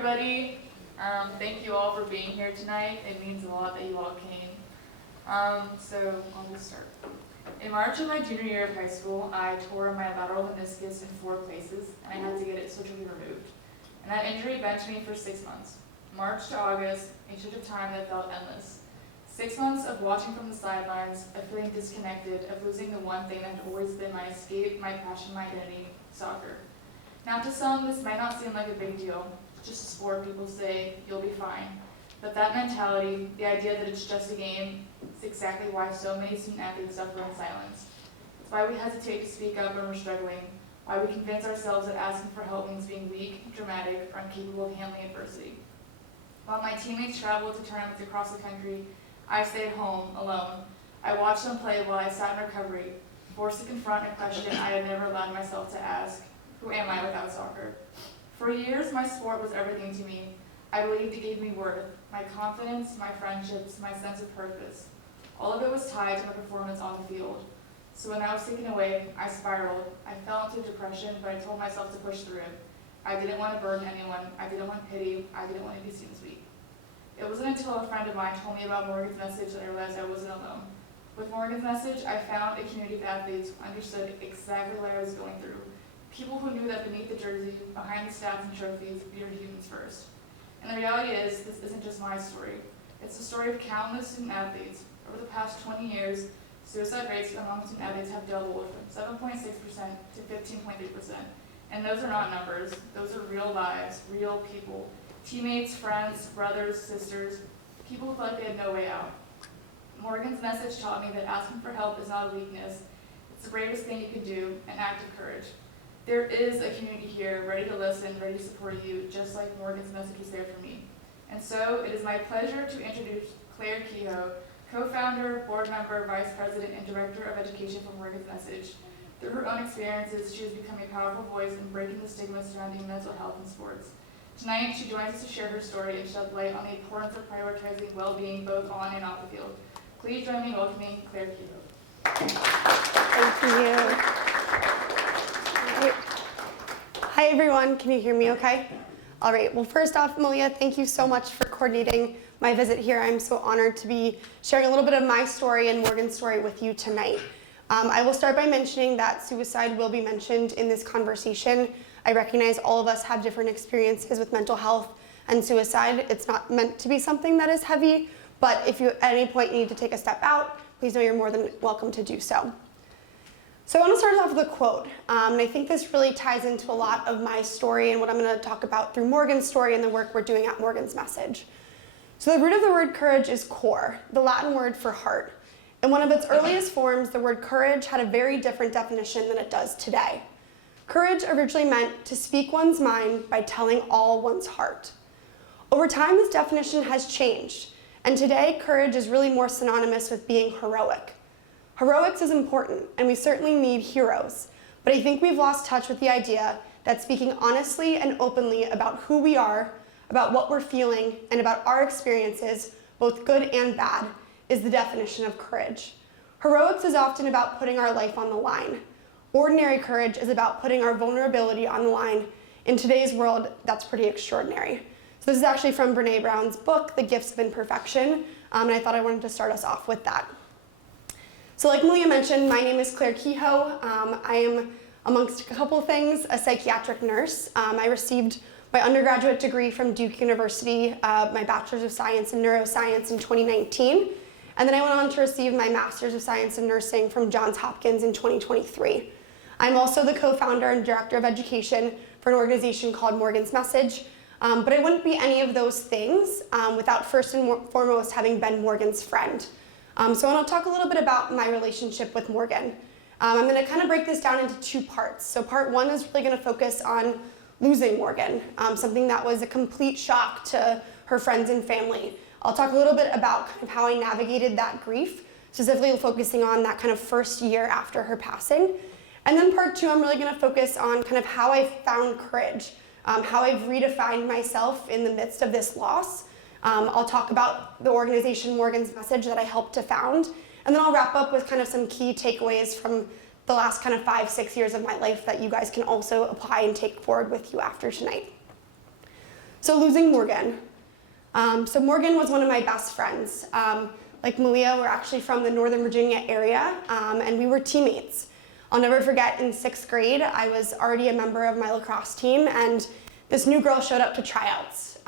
everybody. Thank you all for being here tonight. It means a lot that you all came. So I'll just start. In March of my junior year of high school, I tore my lateral meniscus in 4 places, and I had to get it surgically removed. And that injury bent me for 6 months. March to August, a stretch of time that felt endless. 6 months of watching from the sidelines, of feeling disconnected, of losing the one thing that had always been my escape, my passion, my identity, soccer. Now to some, this might not seem like a big deal. It's just a sport, people say, you'll be fine. But that mentality, the idea that it's just a game, is exactly why so many student athletes suffer in silence. It's why we hesitate to speak up when we're struggling, why we convince ourselves that asking for help means being weak, dramatic, or incapable of handling adversity. While my teammates traveled to tournaments across the country, I stayed home, alone. I watched them play while I sat in recovery, forced to confront a question I had never allowed myself to ask: who am I without soccer? For years, my sport was everything to me. I believed it gave me worth, my confidence, my friendships, my sense of purpose. All of it was tied to my performance on the field. So when I was taken away, I spiraled. I fell into depression, but I told myself to push through it. I didn't want to burden anyone. I didn't want pity. I didn't want to be seen as weak. It wasn't until a friend of mine told me about Morgan's message that I realized I wasn't alone. With Morgan's message, I found a community of athletes who understood exactly what I was going through. People who knew that beneath the jersey, behind the stats and trophies, we are humans first. And the reality is, this isn't just my story. It's the story of countless student athletes. Over the past 20 years, suicide rates among student athletes have doubled from 7.6% to 15.3%. And those are not numbers. Those are real lives, real people. Teammates, friends, brothers, sisters, people who felt like they had no way out. Morgan's message taught me that asking for help is not a weakness. It's the bravest thing you can do, an act of courage. There is a community here ready to listen, ready to support you, just like Morgan's message was there for me. And so it is my pleasure to introduce Clare Kehoe, co-founder, board member, vice president, and director of education for Morgan's message. Through her own experiences, she has become a powerful voice in breaking the stigma surrounding mental health in sports. Tonight, she joins us to share her story and shed light on the importance of prioritizing well-being both on and off the field. Please join me in welcoming Clare Kehoe. Thank you. Hi everyone, can you hear me okay? All right, well first off, Mahlia, thank you so much for coordinating my visit here. I'm so honored to be sharing a little bit of my story and Morgan's story with you tonight. I will start by mentioning that suicide will be mentioned in this conversation. I recognize all of us have different experiences with mental health and suicide. It's not meant to be something that is heavy, but if you at any point need to take a step out, please know you're more than welcome to do so. So I want to start off with a quote, and I think this really ties into a lot of my story and what I'm going to talk about through Morgan's story and the work we're doing at Morgan's Message. So the root of the word courage is cor, the Latin word for heart. In one of its earliest forms, the word courage had a very different definition than it does today. Courage originally meant to speak one's mind by telling all one's heart. Over time, this definition has changed, and today, courage is really more synonymous with being heroic. Heroics is important, and we certainly need heroes, but I think we've lost touch with the idea that speaking honestly and openly about who we are, about what we're feeling, and about our experiences, both good and bad, is the definition of courage. Heroics is often about putting our life on the line. Ordinary courage is about putting our vulnerability on the line. In today's world, that's pretty extraordinary. So this is actually from Brené Brown's book, The Gifts of Imperfection, and I thought I wanted to start us off with that. So like Mahlia mentioned, my name is Clare Kehoe. I am, amongst a couple of things, a psychiatric nurse. I received my undergraduate degree from Duke University, my Bachelor's of Science in Neuroscience in 2019. And then I went on to receive my Master's of Science in Nursing from Johns Hopkins in 2023. I'm also the co-founder and director of education for an organization called Morgan's Message. But I wouldn't be any of those things without first and foremost having been Morgan's friend. So I want to talk a little bit about my relationship with Morgan. I'm going to kind of break this down into 2 parts. So part 1 is really going to focus on losing Morgan, something that was a complete shock to her friends and family. I'll talk a little bit about kind of how I navigated that grief, specifically focusing on that kind of first year after her passing. And then part 2, I'm really going to focus on kind of how I found courage, how I've redefined myself in the midst of this loss. I'll talk about the organization Morgan's Message that I helped to found, and then I'll wrap up with kind of some key takeaways from the last kind of 5-6 years of my life that you guys can also apply and take forward with you after tonight. So losing Morgan. So Morgan was one of my best friends. Like Mahlia, we're actually from the Northern Virginia area, and we were teammates. I'll never forget, in 6th grade, I was already a member of my lacrosse team, and this new girl showed up to tryouts.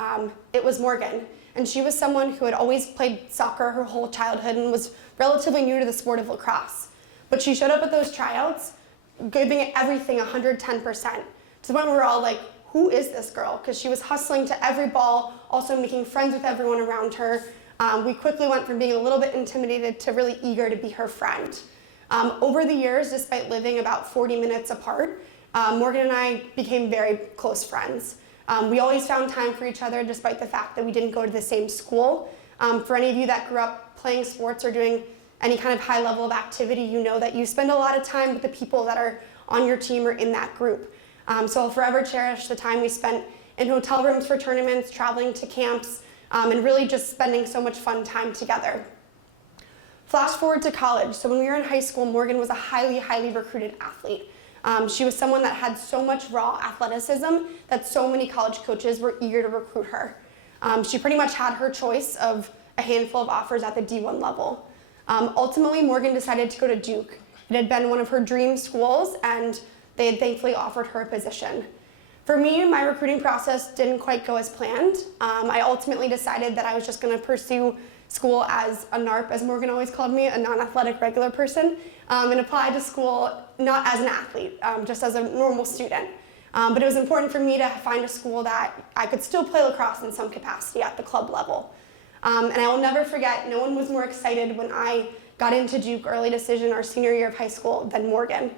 It was Morgan, and she was someone who had always played soccer her whole childhood and was relatively new to the sport of lacrosse. But she showed up at those tryouts, giving it everything 110%. To the point where we were all like, who is this girl? Because she was hustling to every ball, also making friends with everyone around her. We quickly went from being a little bit intimidated to really eager to be her friend. Over the years, despite living about 40 minutes apart, Morgan and I became very close friends. We always found time for each other despite the fact that we didn't go to the same school. For any of you that grew up playing sports or doing any kind of high level of activity, you know that you spend a lot of time with the people that are on your team or in that group. So I'll forever cherish the time we spent in hotel rooms for tournaments, traveling to camps, and really just spending so much fun time together. Flash forward to college. So when we were in high school, Morgan was a highly, highly recruited athlete. She was someone that had so much raw athleticism that so many college coaches were eager to recruit her. She pretty much had her choice of a handful of offers at the D1 level. Ultimately, Morgan decided to go to Duke. It had been one of her dream schools, and they had thankfully offered her a position. For me, my recruiting process didn't quite go as planned. I ultimately decided that I was just going to pursue school as a NARP, as Morgan always called me, a non-athletic regular person, and apply to school not as an athlete, just as a normal student. But it was important for me to find a school that I could still play lacrosse in some capacity at the club level. And I will never forget, no one was more excited when I got into Duke early decision our senior year of high school than Morgan.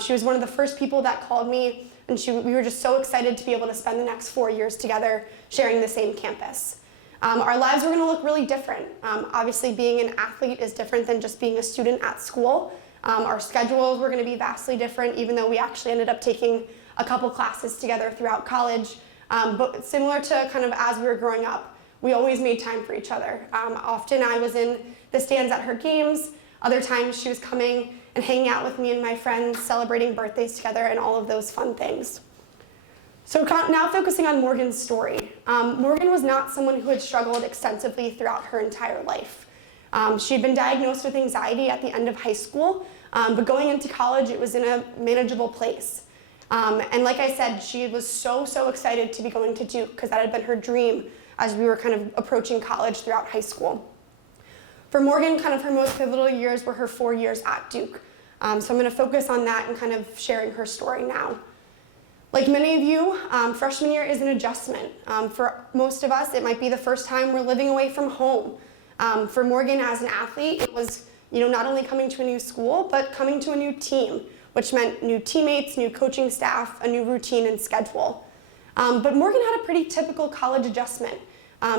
She was one of the first people that called me, and we were just so excited to be able to spend the next 4 years together sharing the same campus. Our lives were going to look really different. Obviously, being an athlete is different than just being a student at school. Our schedules were going to be vastly different, even though we actually ended up taking a couple classes together throughout college. But similar to kind of as we were growing up, we always made time for each other. Often I was in the stands at her games. Other times she was coming and hanging out with me and my friends, celebrating birthdays together and all of those fun things. So now focusing on Morgan's story. Morgan was not someone who had struggled extensively throughout her entire life. She had been diagnosed with anxiety at the end of high school, but going into college, it was in a manageable place. And like I said, she was so excited to be going to Duke because that had been her dream as we were kind of approaching college throughout high school. For Morgan, kind of her most pivotal years were her 4 years at Duke. So I'm going to focus on that and kind of sharing her story now. Like many of you, freshman year is an adjustment. For most of us, it might be the first time we're living away from home. For Morgan as an athlete, it was not only coming to a new school, but coming to a new team, which meant new teammates, new coaching staff, a new routine and schedule. But Morgan had a pretty typical college adjustment.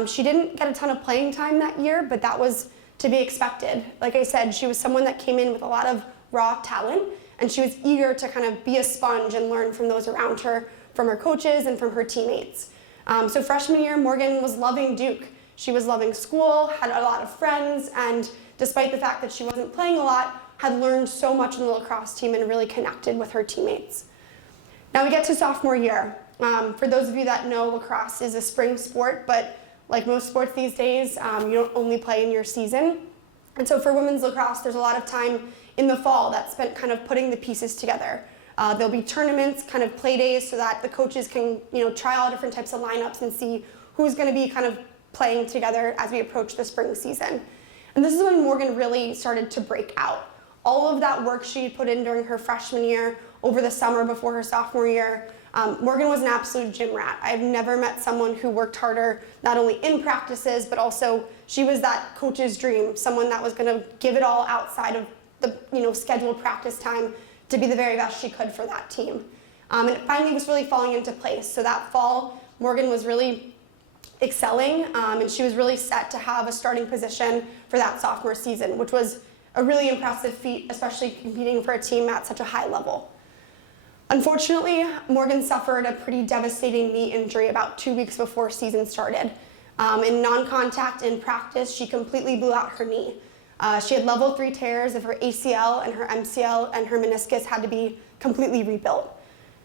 She didn't get a ton of playing time that year, but that was to be expected. Like I said, she was someone that came in with a lot of raw talent, and she was eager to kind of be a sponge and learn from those around her, from her coaches and from her teammates. So freshman year, Morgan was loving Duke. She was loving school, had a lot of friends, and despite the fact that she wasn't playing a lot, had learned so much in the lacrosse team and really connected with her teammates. Now we get to sophomore year. For those of you that know, lacrosse is a spring sport, but like most sports these days, you don't only play in your season. And so for women's lacrosse, there's a lot of time in the fall that's spent kind of putting the pieces together. There'll be tournaments, kind of play days, so that the coaches can try all different types of lineups and see who's going to be kind of playing together as we approach the spring season. And this is when Morgan really started to break out. All of that work she put in during her freshman year, over the summer before her sophomore year, Morgan was an absolute gym rat. I've never met someone who worked harder, not only in practices, but also she was that coach's dream, someone that was going to give it all outside of the scheduled practice time to be the very best she could for that team. And it finally was really falling into place. So that fall, Morgan was really excelling, and she was really set to have a starting position for that sophomore season, which was a really impressive feat, especially competing for a team at such a high level. Unfortunately, Morgan suffered a pretty devastating knee injury about 2 weeks before season started. In non-contact in practice, she completely blew out her knee. She had level 3 tears of her ACL, and her MCL and her meniscus had to be completely rebuilt.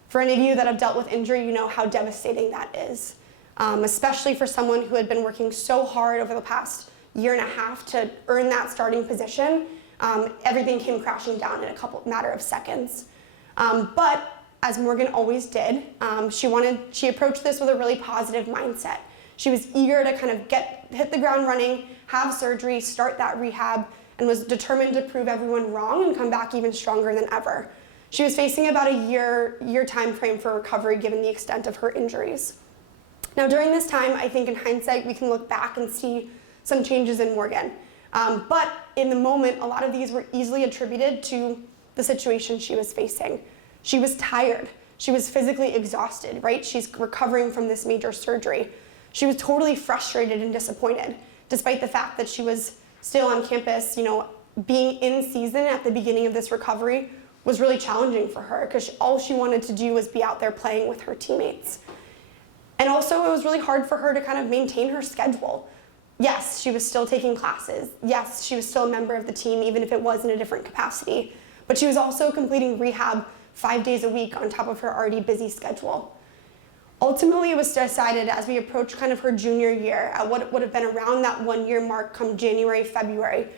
For any of you that have dealt with injury, you know how devastating that is. especially for someone who had been working so hard over the past year and a half to earn that starting position. Everything came crashing down in a matter of seconds. But as Morgan always did, she approached this with a really positive mindset. She was eager to kind of hit the ground running, have surgery, start that rehab, and was determined to prove everyone wrong and come back even stronger than ever. She was facing about a year time frame for recovery given the extent of her injuries. Now during this time, I think in hindsight, we can look back and see some changes in Morgan. But in the moment, a lot of these were easily attributed to the situation she was facing. She was tired. She was physically exhausted, right? She's recovering from this major surgery. She was totally frustrated and disappointed, despite the fact that she was still on campus. Being in season at the beginning of this recovery was really challenging for her because all she wanted to do was be out there playing with her teammates. And also it was really hard for her to kind of maintain her schedule. Yes, she was still taking classes. Yes, she was still a member of the team, even if it was in a different capacity. But she was also completing rehab 5 days a week on top of her already busy schedule. Ultimately, it was decided as we approached kind of her junior year, at what would have been around that 1 year mark come January, February,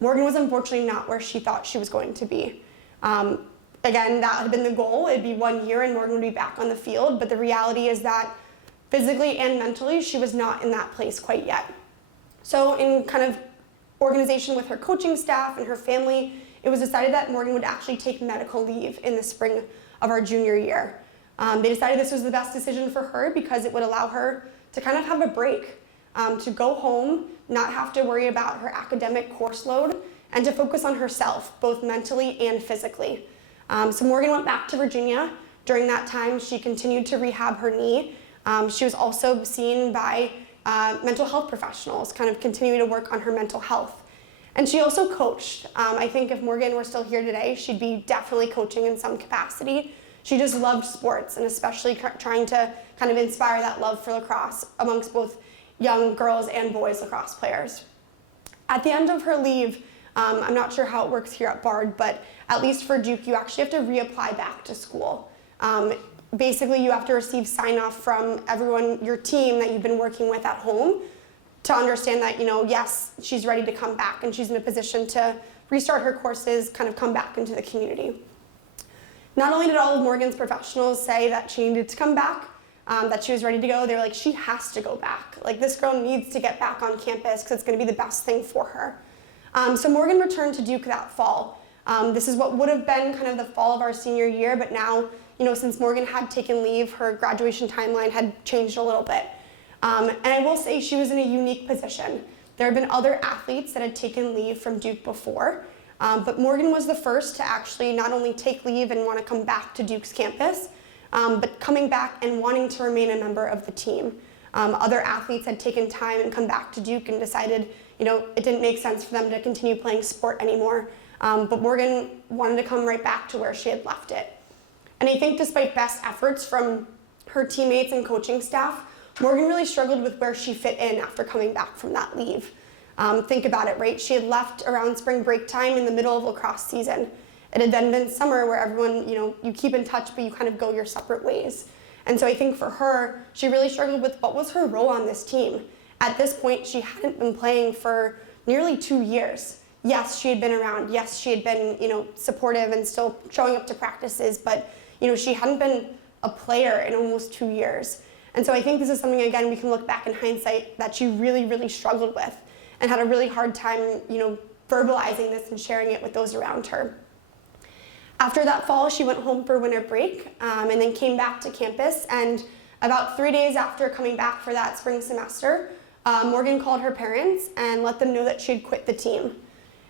Morgan was unfortunately not where she thought she was going to be. Again, that had been the goal. It'd be 1 year and Morgan would be back on the field, but the reality is that physically and mentally, she was not in that place quite yet. So in kind of organization with her coaching staff and her family, it was decided that Morgan would actually take medical leave in the spring of our junior year. They decided this was the best decision for her because it would allow her to kind of have a break, to go home, not have to worry about her academic course load, and to focus on herself, both mentally and physically. So Morgan went back to Virginia. During that time, she continued to rehab her knee. She was also seen by mental health professionals, kind of continuing to work on her mental health. And she also coached. I think if Morgan were still here today, she'd be definitely coaching in some capacity. She just loved sports, and especially trying to kind of inspire that love for lacrosse amongst both young girls and boys lacrosse players. At the end of her leave, I'm not sure how it works here at Bard, but at least for Duke, you actually have to reapply back to school. Basically, you have to receive sign-off from everyone, your team that you've been working with at home, to understand that, yes, she's ready to come back and she's in a position to restart her courses, kind of come back into the community. Not only did all of Morgan's professionals say that she needed to come back, that she was ready to go, they were like, she has to go back. Like, this girl needs to get back on campus because it's going to be the best thing for her. So Morgan returned to Duke that fall. This is what would have been kind of the fall of our senior year, but now, since Morgan had taken leave, her graduation timeline had changed a little bit. And I will say she was in a unique position. There had been other athletes that had taken leave from Duke before, but Morgan was the first to actually not only take leave and want to come back to Duke's campus, but coming back and wanting to remain a member of the team. Other athletes had taken time and come back to Duke and decided, it didn't make sense for them to continue playing sport anymore. But Morgan wanted to come right back to where she had left it. And I think despite best efforts from her teammates and coaching staff, Morgan really struggled with where she fit in after coming back from that leave. Think about it, right? She had left around spring break time in the middle of lacrosse season. It had then been summer where everyone, you keep in touch, but you kind of go your separate ways. And so I think for her, she really struggled with what was her role on this team. At this point, she hadn't been playing for nearly 2 years. Yes, she had been around. Yes, she had been, supportive and still showing up to practices, but, she hadn't been a player in almost 2 years. And so I think this is something, again, we can look back in hindsight that she really, really struggled with and had a really hard time, verbalizing this and sharing it with those around her. After that fall, she went home for winter break and then came back to campus. And about 3 days after coming back for that spring semester, Morgan called her parents and let them know that she had quit the team.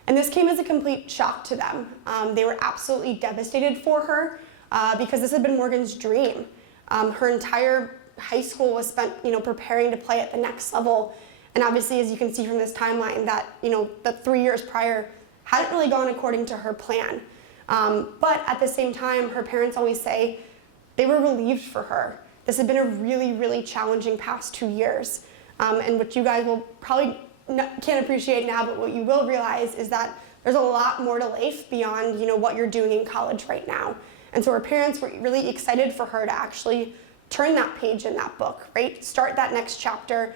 And this came as a complete shock to them. They were absolutely devastated for her because this had been Morgan's dream. Her entire high school was spent, preparing to play at the next level. And obviously, as you can see from this timeline, that, the 3 years prior hadn't really gone according to her plan. But at the same time, her parents always say they were relieved for her. This had been a really, really challenging past 2 years. And what you guys will probably can't appreciate now, but what you will realize is that there's a lot more to life beyond, what you're doing in college right now. And so her parents were really excited for her to actually turn that page in that book, right? Start that next chapter,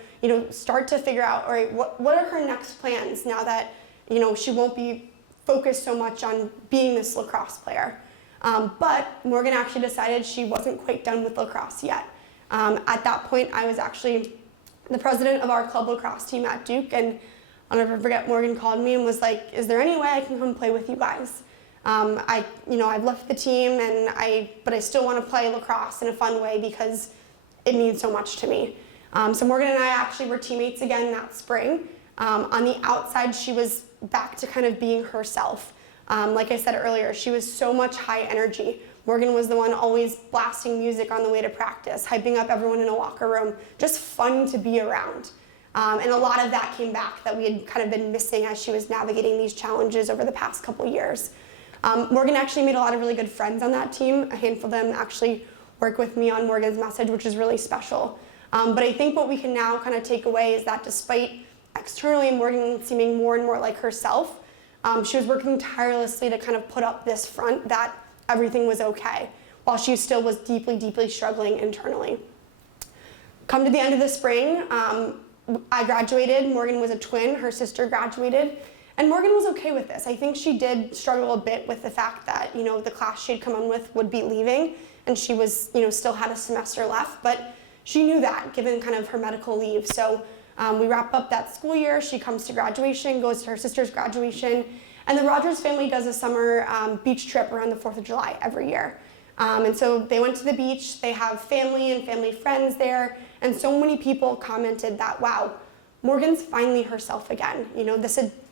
start to figure out, all right, what are her next plans now that, she won't be focused so much on being this lacrosse player. But Morgan actually decided she wasn't quite done with lacrosse yet. At that point, I was actually the president of our club lacrosse team at Duke, and I'll never forget, Morgan called me and was like, is there any way I can come play with you guys? I've left the team, but I still want to play lacrosse in a fun way because it means so much to me. So Morgan and I actually were teammates again that spring. On the outside, she was back to kind of being herself. Like I said earlier, she was so much high energy. Morgan was the one always blasting music on the way to practice, hyping up everyone in a locker room, just fun to be around. And a lot of that came back that we had kind of been missing as she was navigating these challenges over the past couple years. Morgan actually made a lot of really good friends on that team. A handful of them actually work with me on Morgan's Message, which is really special. But I think what we can now kind of take away is that despite externally Morgan seeming more and more like herself, she was working tirelessly to kind of put up this front that everything was okay, while she still was deeply, deeply struggling internally. Come to the end of the spring, I graduated. Morgan was a twin. Her sister graduated. And Morgan was okay with this. I think she did struggle a bit with the fact that, the class she had come on with would be leaving, and she was, still had a semester left, but she knew that given kind of her medical leave. So we wrap up that school year. She comes to graduation, goes to her sister's graduation, and the Rodgers family does a summer beach trip around the 4th of July every year. And so they went to the beach. They have family and family friends there, and so many people commented that, wow, Morgan's finally herself again.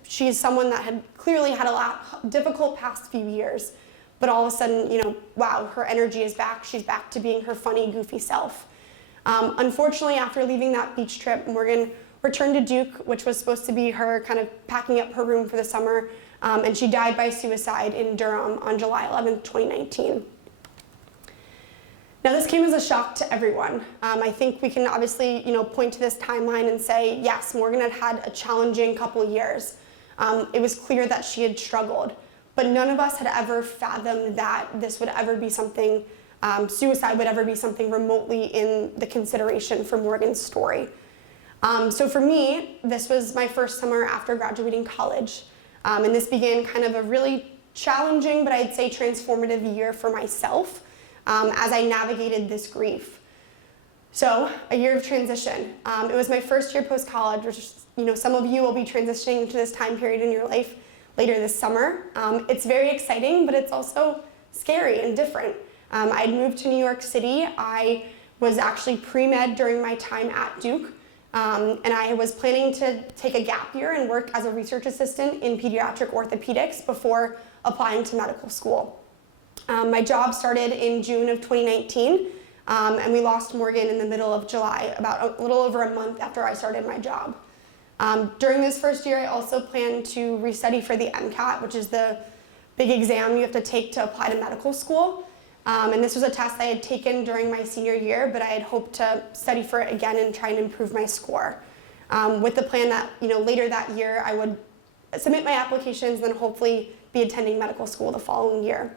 She's someone that had clearly had a difficult past few years, but all of a sudden, wow, her energy is back. She's back to being her funny, goofy self. Unfortunately, after leaving that beach trip, Morgan returned to Duke, which was supposed to be her kind of packing up her room for the summer, and she died by suicide in Durham on July 11th, 2019. Now, this came as a shock to everyone. I think we can obviously, point to this timeline and say, yes, Morgan had had a challenging couple years. It was clear that she had struggled, but none of us had ever fathomed that this would ever be something, suicide would ever be something remotely in the consideration for Morgan's story. So for me, this was my first summer after graduating college, and this began kind of a really challenging, but I'd say transformative year for myself as I navigated this grief. So a year of transition. It was my first year post-college, which some of you will be transitioning into this time period in your life later this summer. It's very exciting, but it's also scary and different. I'd moved to New York City. I was actually pre-med during my time at Duke, and I was planning to take a gap year and work as a research assistant in pediatric orthopedics before applying to medical school. My job started in June of 2019, and we lost Morgan in the middle of July, about a little over a month after I started my job. During this first year, I also planned to restudy for the MCAT, which is the big exam you have to take to apply to medical school. And this was a test I had taken during my senior year, but I had hoped to study for it again and try and improve my score. With the plan that, later that year I would submit my applications and then hopefully be attending medical school the following year.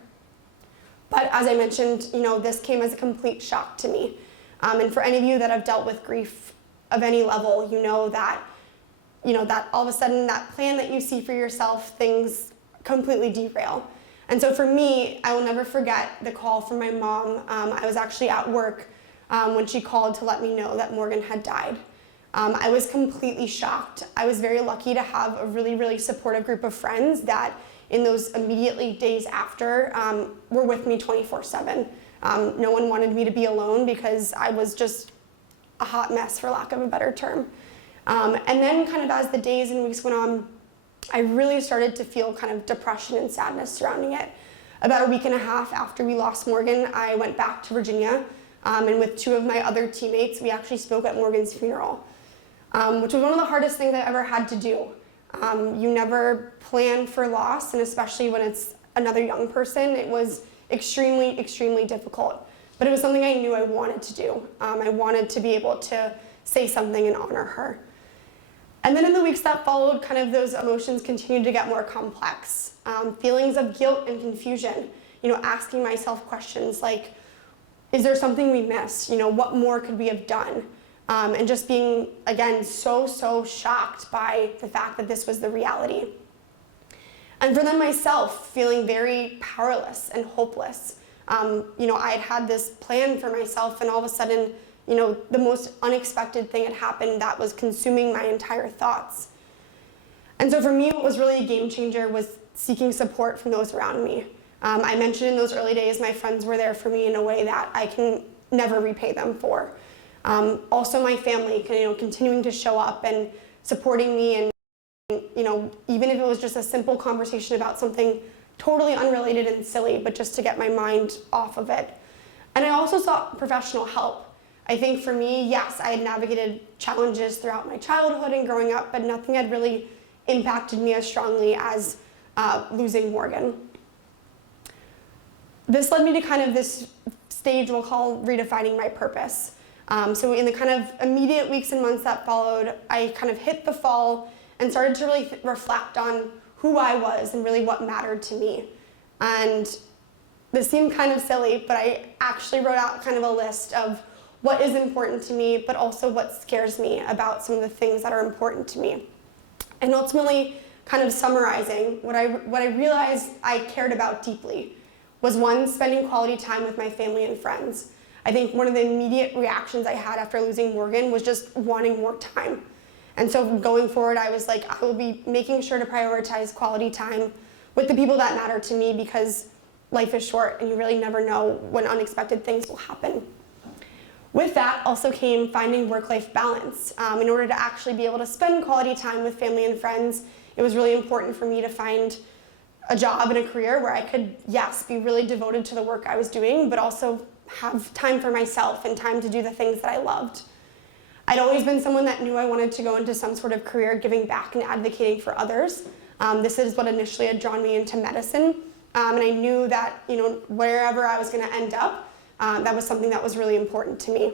But as I mentioned, this came as a complete shock to me. And for any of you that have dealt with grief of any level, that all of a sudden that plan that you see for yourself, things completely derail. And so for me, I will never forget the call from my mom. I was actually at work when she called to let me know that Morgan had died. I was completely shocked. I was very lucky to have a really, really supportive group of friends that in those immediately days after were with me 24/7. No one wanted me to be alone because I was just a hot mess, for lack of a better term. And then kind of as the days and weeks went on, I really started to feel kind of depression and sadness surrounding it. About a week and a half after we lost Morgan, I went back to Virginia, and with two of my other teammates, we actually spoke at Morgan's funeral, which was one of the hardest things I ever had to do. You never plan for loss, and especially when it's another young person, it was extremely, extremely difficult. But it was something I knew I wanted to do. I wanted to be able to say something and honor her. And then in the weeks that followed, kind of those emotions continued to get more complex. Feelings of guilt and confusion, asking myself questions like, is there something we missed? What more could we have done? And just being, again, so shocked by the fact that this was the reality. And for then myself, feeling very powerless and hopeless. I had this plan for myself, and all of a sudden, the most unexpected thing had happened that was consuming my entire thoughts. And so for me, what was really a game changer was seeking support from those around me. I mentioned in those early days, my friends were there for me in a way that I can never repay them for. Also my family, continuing to show up and supporting me, and even if it was just a simple conversation about something totally unrelated and silly, but just to get my mind off of it. And I also sought professional help. I think for me, yes, I had navigated challenges throughout my childhood and growing up, but nothing had really impacted me as strongly as losing Morgan. This led me to kind of this stage we'll call redefining my purpose. So in the kind of immediate weeks and months that followed, I kind of hit the fall and started to really reflect on who I was and really what mattered to me. And this seemed kind of silly, but I actually wrote out kind of a list of what is important to me, but also what scares me about some of the things that are important to me. And ultimately, kind of summarizing, what I realized I cared about deeply was, one, spending quality time with my family and friends. I think one of the immediate reactions I had after losing Morgan was just wanting more time. And so going forward, I was like, I will be making sure to prioritize quality time with the people that matter to me, because life is short and you really never know when unexpected things will happen. With that also came finding work-life balance. In order to actually be able to spend quality time with family and friends, it was really important for me to find a job and a career where I could, yes, be really devoted to the work I was doing, but also have time for myself and time to do the things that I loved. I'd always been someone that knew I wanted to go into some sort of career giving back and advocating for others. This is what initially had drawn me into medicine. And I knew that, wherever I was going to end up, that was something that was really important to me.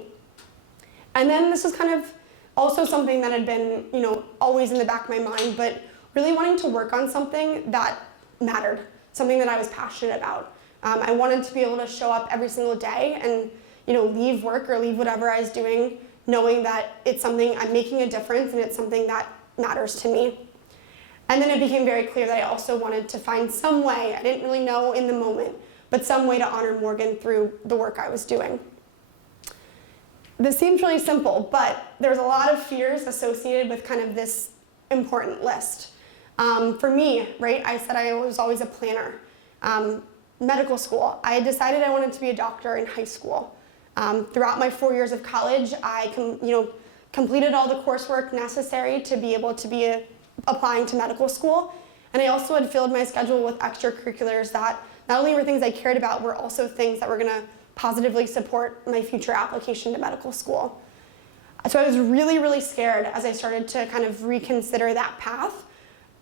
And then this was kind of also something that had been, always in the back of my mind, but really wanting to work on something that mattered, something that I was passionate about. I wanted to be able to show up every single day and, leave work or leave whatever I was doing, knowing that it's something I'm making a difference and it's something that matters to me. And then it became very clear that I also wanted to find some way, I didn't really know in the moment, but some way to honor Morgan through the work I was doing. This seems really simple, but there's a lot of fears associated with kind of this important list. For me, right, I said I was always a planner. Medical school, I had decided I wanted to be a doctor in high school. Throughout my 4 years of college, I completed all the coursework necessary to be able to be applying to medical school. And I also had filled my schedule with extracurriculars that not only were things I cared about, were also things that were going to positively support my future application to medical school. So I was really, really scared as I started to kind of reconsider that path,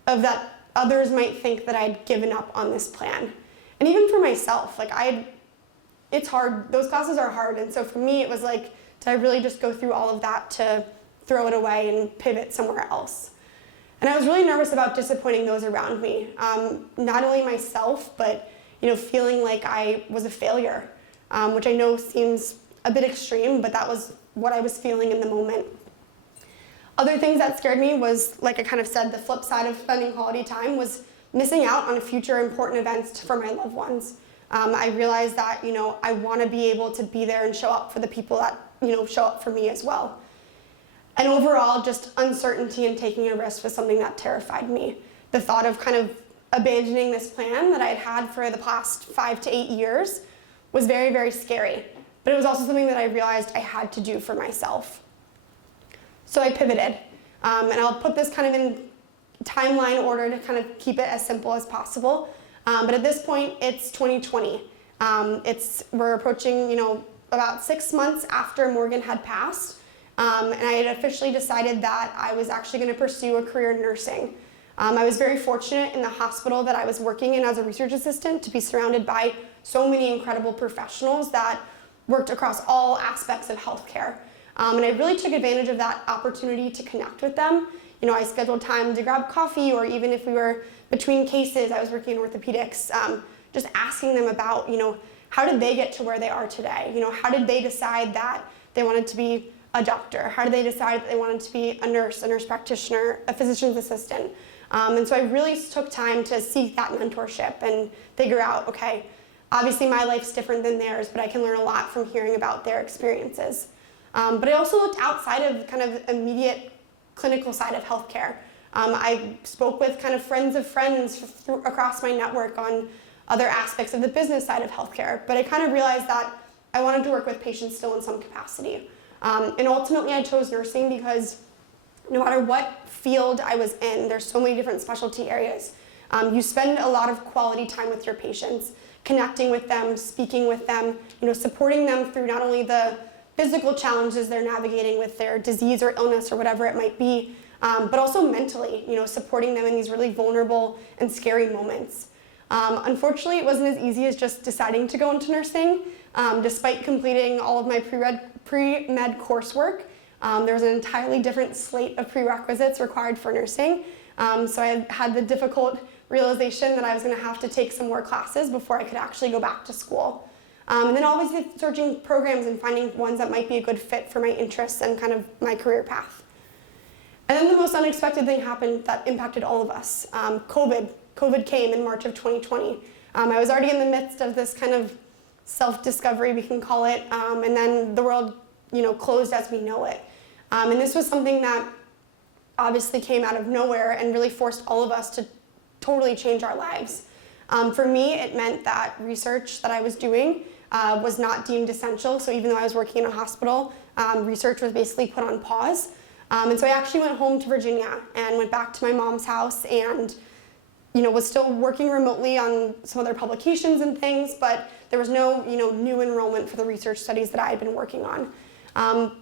of that others might think that I'd given up on this plan. And even for myself, it's hard, those classes are hard, and so for me it was like, did I really just go through all of that to throw it away and pivot somewhere else? And I was really nervous about disappointing those around me, not only myself, but feeling like I was a failure, which I know seems a bit extreme, but that was what I was feeling in the moment. Other things that scared me was, like I kind of said, the flip side of spending quality time was missing out on future important events for my loved ones. I realized that, I want to be able to be there and show up for the people that, show up for me as well. And overall, just uncertainty and taking a risk was something that terrified me. The thought of kind of abandoning this plan that I had for the past 5 to 8 years was very, very scary. But it was also something that I realized I had to do for myself. So I pivoted. And I'll put this kind of in timeline order to kind of keep it as simple as possible. But at this point, it's 2020. We're approaching, about 6 months after Morgan had passed. And I had officially decided that I was actually going to pursue a career in nursing. I was very fortunate in the hospital that I was working in as a research assistant to be surrounded by so many incredible professionals that worked across all aspects of healthcare. And I really took advantage of that opportunity to connect with them. I scheduled time to grab coffee, or even if we were between cases, I was working in orthopedics, just asking them about, how did they get to where they are today? How did they decide that they wanted to be a doctor? How did they decide that they wanted to be a nurse practitioner, a physician's assistant? And so I really took time to seek that mentorship and figure out, okay, obviously my life's different than theirs, but I can learn a lot from hearing about their experiences. But I also looked outside of kind of immediate clinical side of healthcare. I spoke with kind of friends of friends across my network on other aspects of the business side of healthcare, but I kind of realized that I wanted to work with patients still in some capacity. And ultimately I chose nursing because no matter what field I was in, there's so many different specialty areas. You spend a lot of quality time with your patients, connecting with them, speaking with them, supporting them through not only the physical challenges they're navigating with their disease or illness or whatever it might be, but also mentally, supporting them in these really vulnerable and scary moments. Unfortunately, it wasn't as easy as just deciding to go into nursing. Despite completing all of my pre-med coursework, there was an entirely different slate of prerequisites required for nursing. So I had the difficult realization that I was going to have to take some more classes before I could actually go back to school. And then obviously searching programs and finding ones that might be a good fit for my interests and kind of my career path. And then the most unexpected thing happened that impacted all of us. COVID came in March of 2020. I was already in the midst of this kind of self-discovery, we can call it, and then the world, closed as we know it. And this was something that obviously came out of nowhere and really forced all of us to totally change our lives. For me, it meant that research that I was doing was not deemed essential. So even though I was working in a hospital, research was basically put on pause. And so I actually went home to Virginia and went back to my mom's house and was still working remotely on some other publications and things, but there was no new enrollment for the research studies that I had been working on.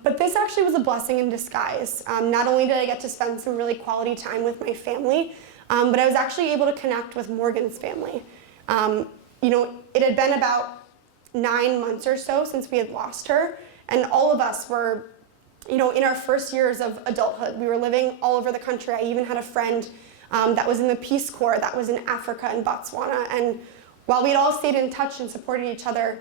But this actually was a blessing in disguise. Not only did I get to spend some really quality time with my family, but I was actually able to connect with Morgan's family. It had been about 9 months or so since we had lost her, and all of us were, in our first years of adulthood. We were living all over the country. I even had a friend that was in the Peace Corps, that was in Africa and Botswana, and while we'd all stayed in touch and supported each other,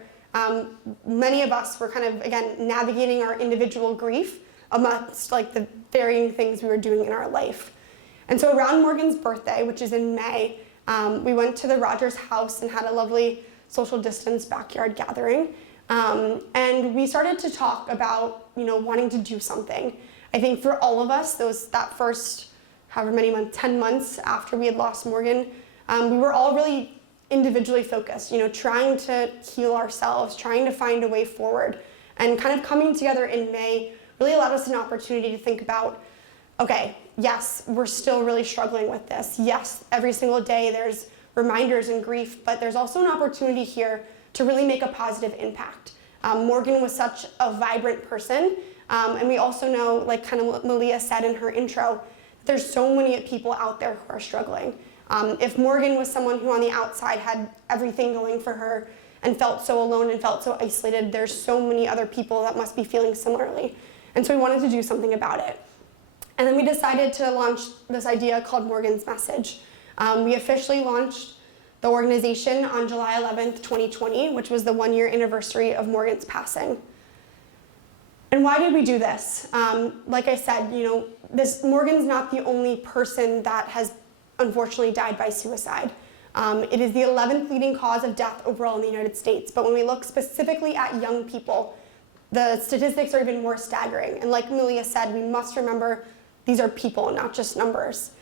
many of us were kind of, again, navigating our individual grief amongst the varying things we were doing in our life. And so around Morgan's birthday, which is in May, we went to the Rodgers house and had a lovely social distance backyard gathering. And we started to talk about, wanting to do something. I think for all of us, that first, however many months, 10 months after we had lost Morgan, we were all really individually focused, trying to heal ourselves, trying to find a way forward. And kind of coming together in May really allowed us an opportunity to think about, okay, yes, we're still really struggling with this. Yes, every single day there's reminders and grief, but there's also an opportunity here to really make a positive impact. Morgan was such a vibrant person, and we also know, kind of what Mahlia said in her intro, there's so many people out there who are struggling. If Morgan was someone who on the outside had everything going for her and felt so alone and felt so isolated, there's so many other people that must be feeling similarly. And so we wanted to do something about it. And then we decided to launch this idea called Morgan's Message. We officially launched the organization on July 11th, 2020, which was the 1-year anniversary of Morgan's passing. And why did we do this? Like I said, Morgan's not the only person that has unfortunately died by suicide. It is the 11th leading cause of death overall in the United States. But when we look specifically at young people, the statistics are even more staggering. And like Mahlia said, we must remember these are people, not just numbers.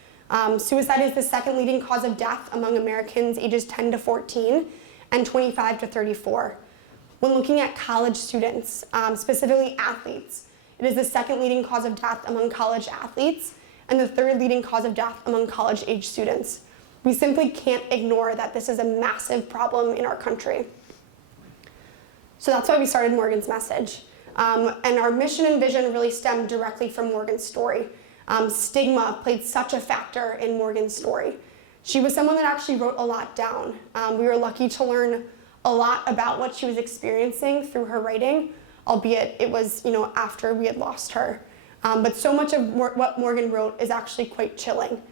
Suicide is the second leading cause of death among Americans ages 10 to 14 and 25 to 34. When looking at college students, specifically athletes, it is the second leading cause of death among college athletes and the third leading cause of death among college-age students. We simply can't ignore that this is a massive problem in our country. So that's why we started Morgan's Message. And our mission and vision really stemmed directly from Morgan's story. Stigma played such a factor in Morgan's story. She was someone that actually wrote a lot down. We were lucky to learn a lot about what she was experiencing through her writing, albeit it was, after we had lost her. But so much of what Morgan wrote is actually quite chilling.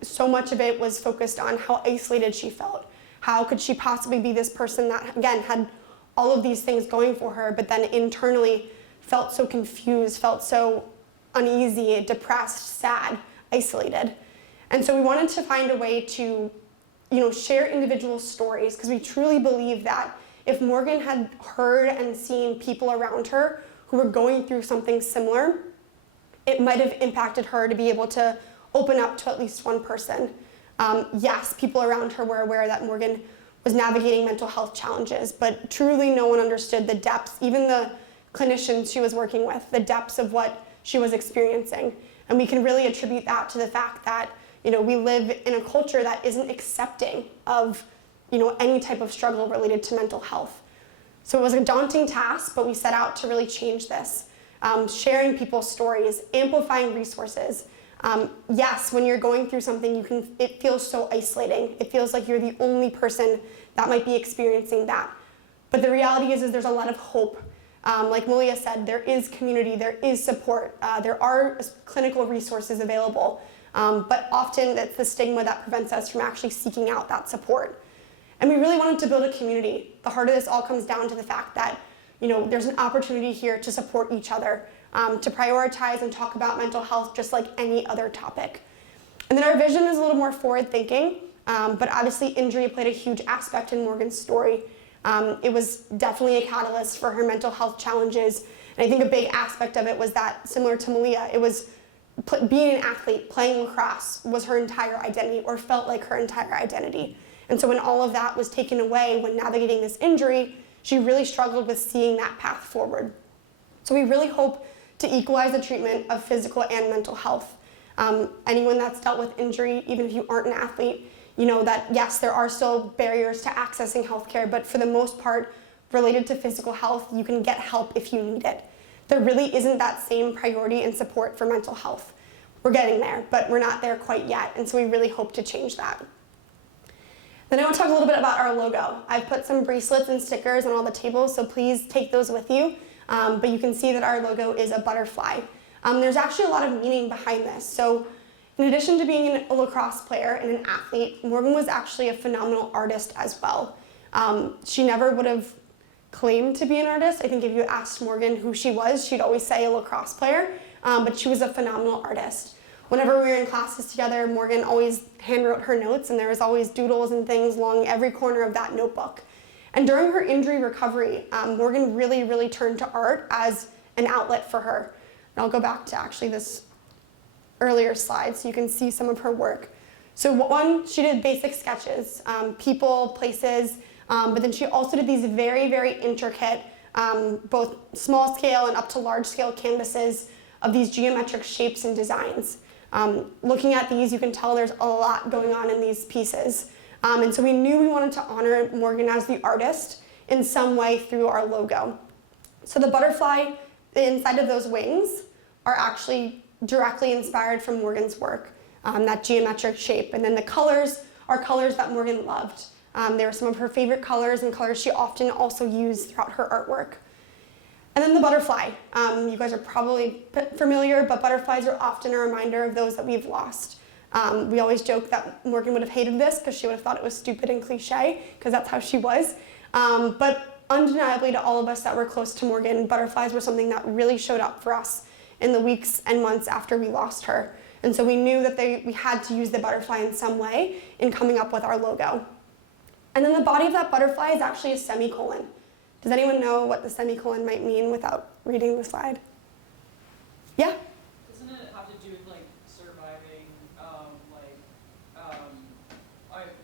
So much of it was focused on how isolated she felt, How could she possibly be this person that, again, had all of these things going for her, but then internally felt so confused, felt so uneasy, depressed, sad, isolated. And so we wanted to find a way to, share individual stories, because we truly believe that if Morgan had heard and seen people around her who were going through something similar, it might have impacted her to be able to open up to at least one person. Yes, people around her were aware that Morgan was navigating mental health challenges, but truly no one understood the depths, even the clinicians she was working with, the depths of what she was experiencing. And we can really attribute that to the fact that, we live in a culture that isn't accepting of, any type of struggle related to mental health. So it was a daunting task, but we set out to really change this. Sharing people's stories, amplifying resources. Yes, when you're going through something, it feels so isolating. It feels like you're the only person that might be experiencing that. But the reality is there's a lot of hope. Like Mahlia said, there is community, there is support, there are clinical resources available, but often it's the stigma that prevents us from actually seeking out that support. And we really wanted to build a community. The heart of this all comes down to the fact that there's an opportunity here to support each other, to prioritize and talk about mental health just like any other topic. And then our vision is a little more forward-thinking, but obviously injury played a huge aspect in Morgan's story. It was definitely a catalyst for her mental health challenges. And I think a big aspect of it was that, similar to Mahlia, it was being an athlete, playing lacrosse was her entire identity, or felt like her entire identity. And so when all of that was taken away when navigating this injury, she really struggled with seeing that path forward. So we really hope to equalize the treatment of physical and mental health. Anyone that's dealt with injury, even if you aren't an athlete, that yes, there are still barriers to accessing healthcare, but for the most part, related to physical health, you can get help if you need it. There really isn't that same priority and support for mental health. We're getting there, but we're not there quite yet, and so we really hope to change that. Then I want to talk a little bit about our logo. I've put some bracelets and stickers on all the tables, so please take those with you. But you can see that our logo is a butterfly. There's actually a lot of meaning behind this. So in addition to being a lacrosse player and an athlete, Morgan was actually a phenomenal artist as well. She never would have claimed to be an artist. I think if you asked Morgan who she was, she'd always say a lacrosse player, but she was a phenomenal artist. Whenever we were in classes together, Morgan always handwrote her notes, and there was always doodles and things along every corner of that notebook. And during her injury recovery, Morgan really, really turned to art as an outlet for her. And I'll go back to actually this earlier slide so you can see some of her work. So one, she did basic sketches, people, places, but then she also did these very, very intricate, both small scale and up to large scale canvases of these geometric shapes and designs. Looking at these, you can tell there's a lot going on in these pieces. And so we knew we wanted to honor Morgan as the artist in some way through our logo. So the butterfly, the inside of those wings, are actually directly inspired from Morgan's work, that geometric shape. And then the colors are colors that Morgan loved. They were some of her favorite colors and colors she often also used throughout her artwork. And then the butterfly. You guys are probably familiar, but butterflies are often a reminder of those that we've lost. We always joke that Morgan would have hated this because she would have thought it was stupid and cliche, because that's how she was. But undeniably to all of us that were close to Morgan, butterflies were something that really showed up for us in the weeks and months after we lost her. And so we knew that we had to use the butterfly in some way in coming up with our logo. And then the body of that butterfly is actually a semicolon. Does anyone know what the semicolon might mean without reading the slide? Yeah? Doesn't it have to do with like surviving,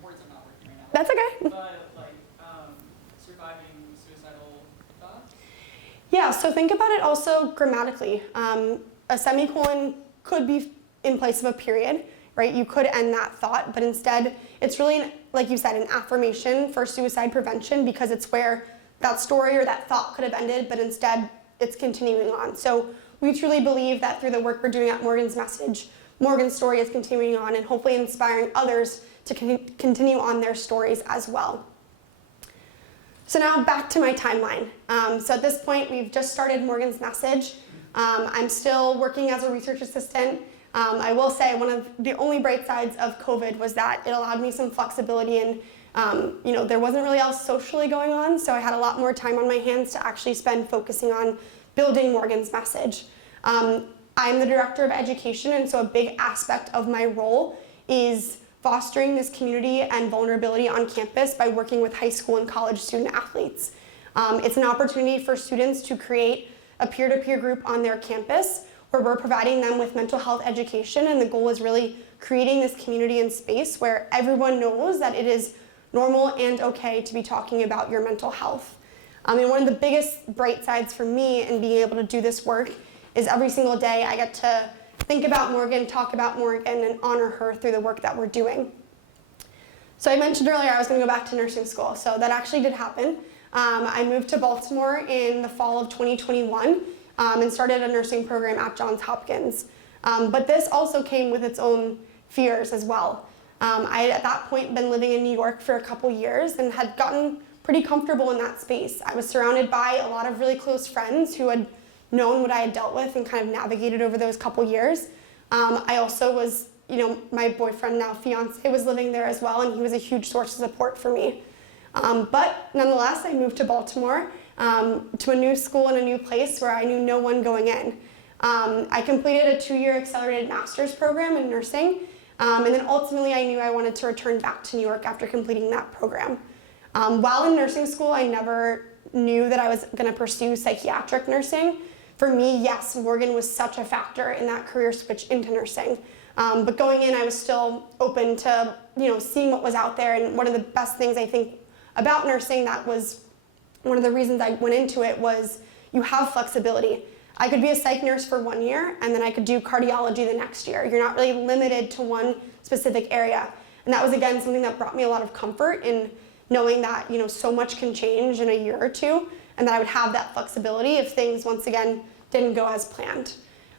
words are not working right now. That's okay. But surviving suicidal thoughts? Yeah, so think about it also grammatically. A semicolon could be in place of a period, right? You could end that thought, but instead it's really, like you said, an affirmation for suicide prevention, because it's where that story or that thought could have ended, but instead it's continuing on. So we truly believe that through the work we're doing at Morgan's Message, Morgan's story is continuing on and hopefully inspiring others to continue on their stories as well. So now back to my timeline. So at this point, we've just started Morgan's Message. I'm still working as a research assistant. I will say one of the only bright sides of COVID was that it allowed me some flexibility in There wasn't really else socially going on, so I had a lot more time on my hands to actually spend focusing on building Morgan's message. I'm the director of education, and so a big aspect of my role is fostering this community and vulnerability on campus by working with high school and college student athletes. It's an opportunity for students to create a peer-to-peer group on their campus where we're providing them with mental health education, and the goal is really creating this community and space where everyone knows that it is normal and okay to be talking about your mental health. And one of the biggest bright sides for me in being able to do this work is every single day I get to think about Morgan, talk about Morgan, and honor her through the work that we're doing. So I mentioned earlier I was going to go back to nursing school, so that actually did happen. I moved to Baltimore in the fall of 2021 and started a nursing program at Johns Hopkins. But this also came with its own fears as well. I had at that point been living in New York for a couple years and had gotten pretty comfortable in that space. I was surrounded by a lot of really close friends who had known what I had dealt with and kind of navigated over those couple years. I also was, my boyfriend, now fiance, was living there as well, and he was a huge source of support for me. But nonetheless, I moved to Baltimore to a new school and a new place where I knew no one going in. I completed a 2-year accelerated master's program in nursing, and then ultimately I knew I wanted to return back to New York after completing that program. While in nursing school, I never knew that I was going to pursue psychiatric nursing. For me, yes, Morgan was such a factor in that career switch into nursing. But going in, I was still open to, seeing what was out there. And one of the best things I think about nursing, that was one of the reasons I went into it, was you have flexibility. I could be a psych nurse for 1 year, and then I could do cardiology the next year. You're not really limited to one specific area. And that was, again, something that brought me a lot of comfort in knowing that, so much can change in a year or two, and that I would have that flexibility if things, once again, didn't go as planned.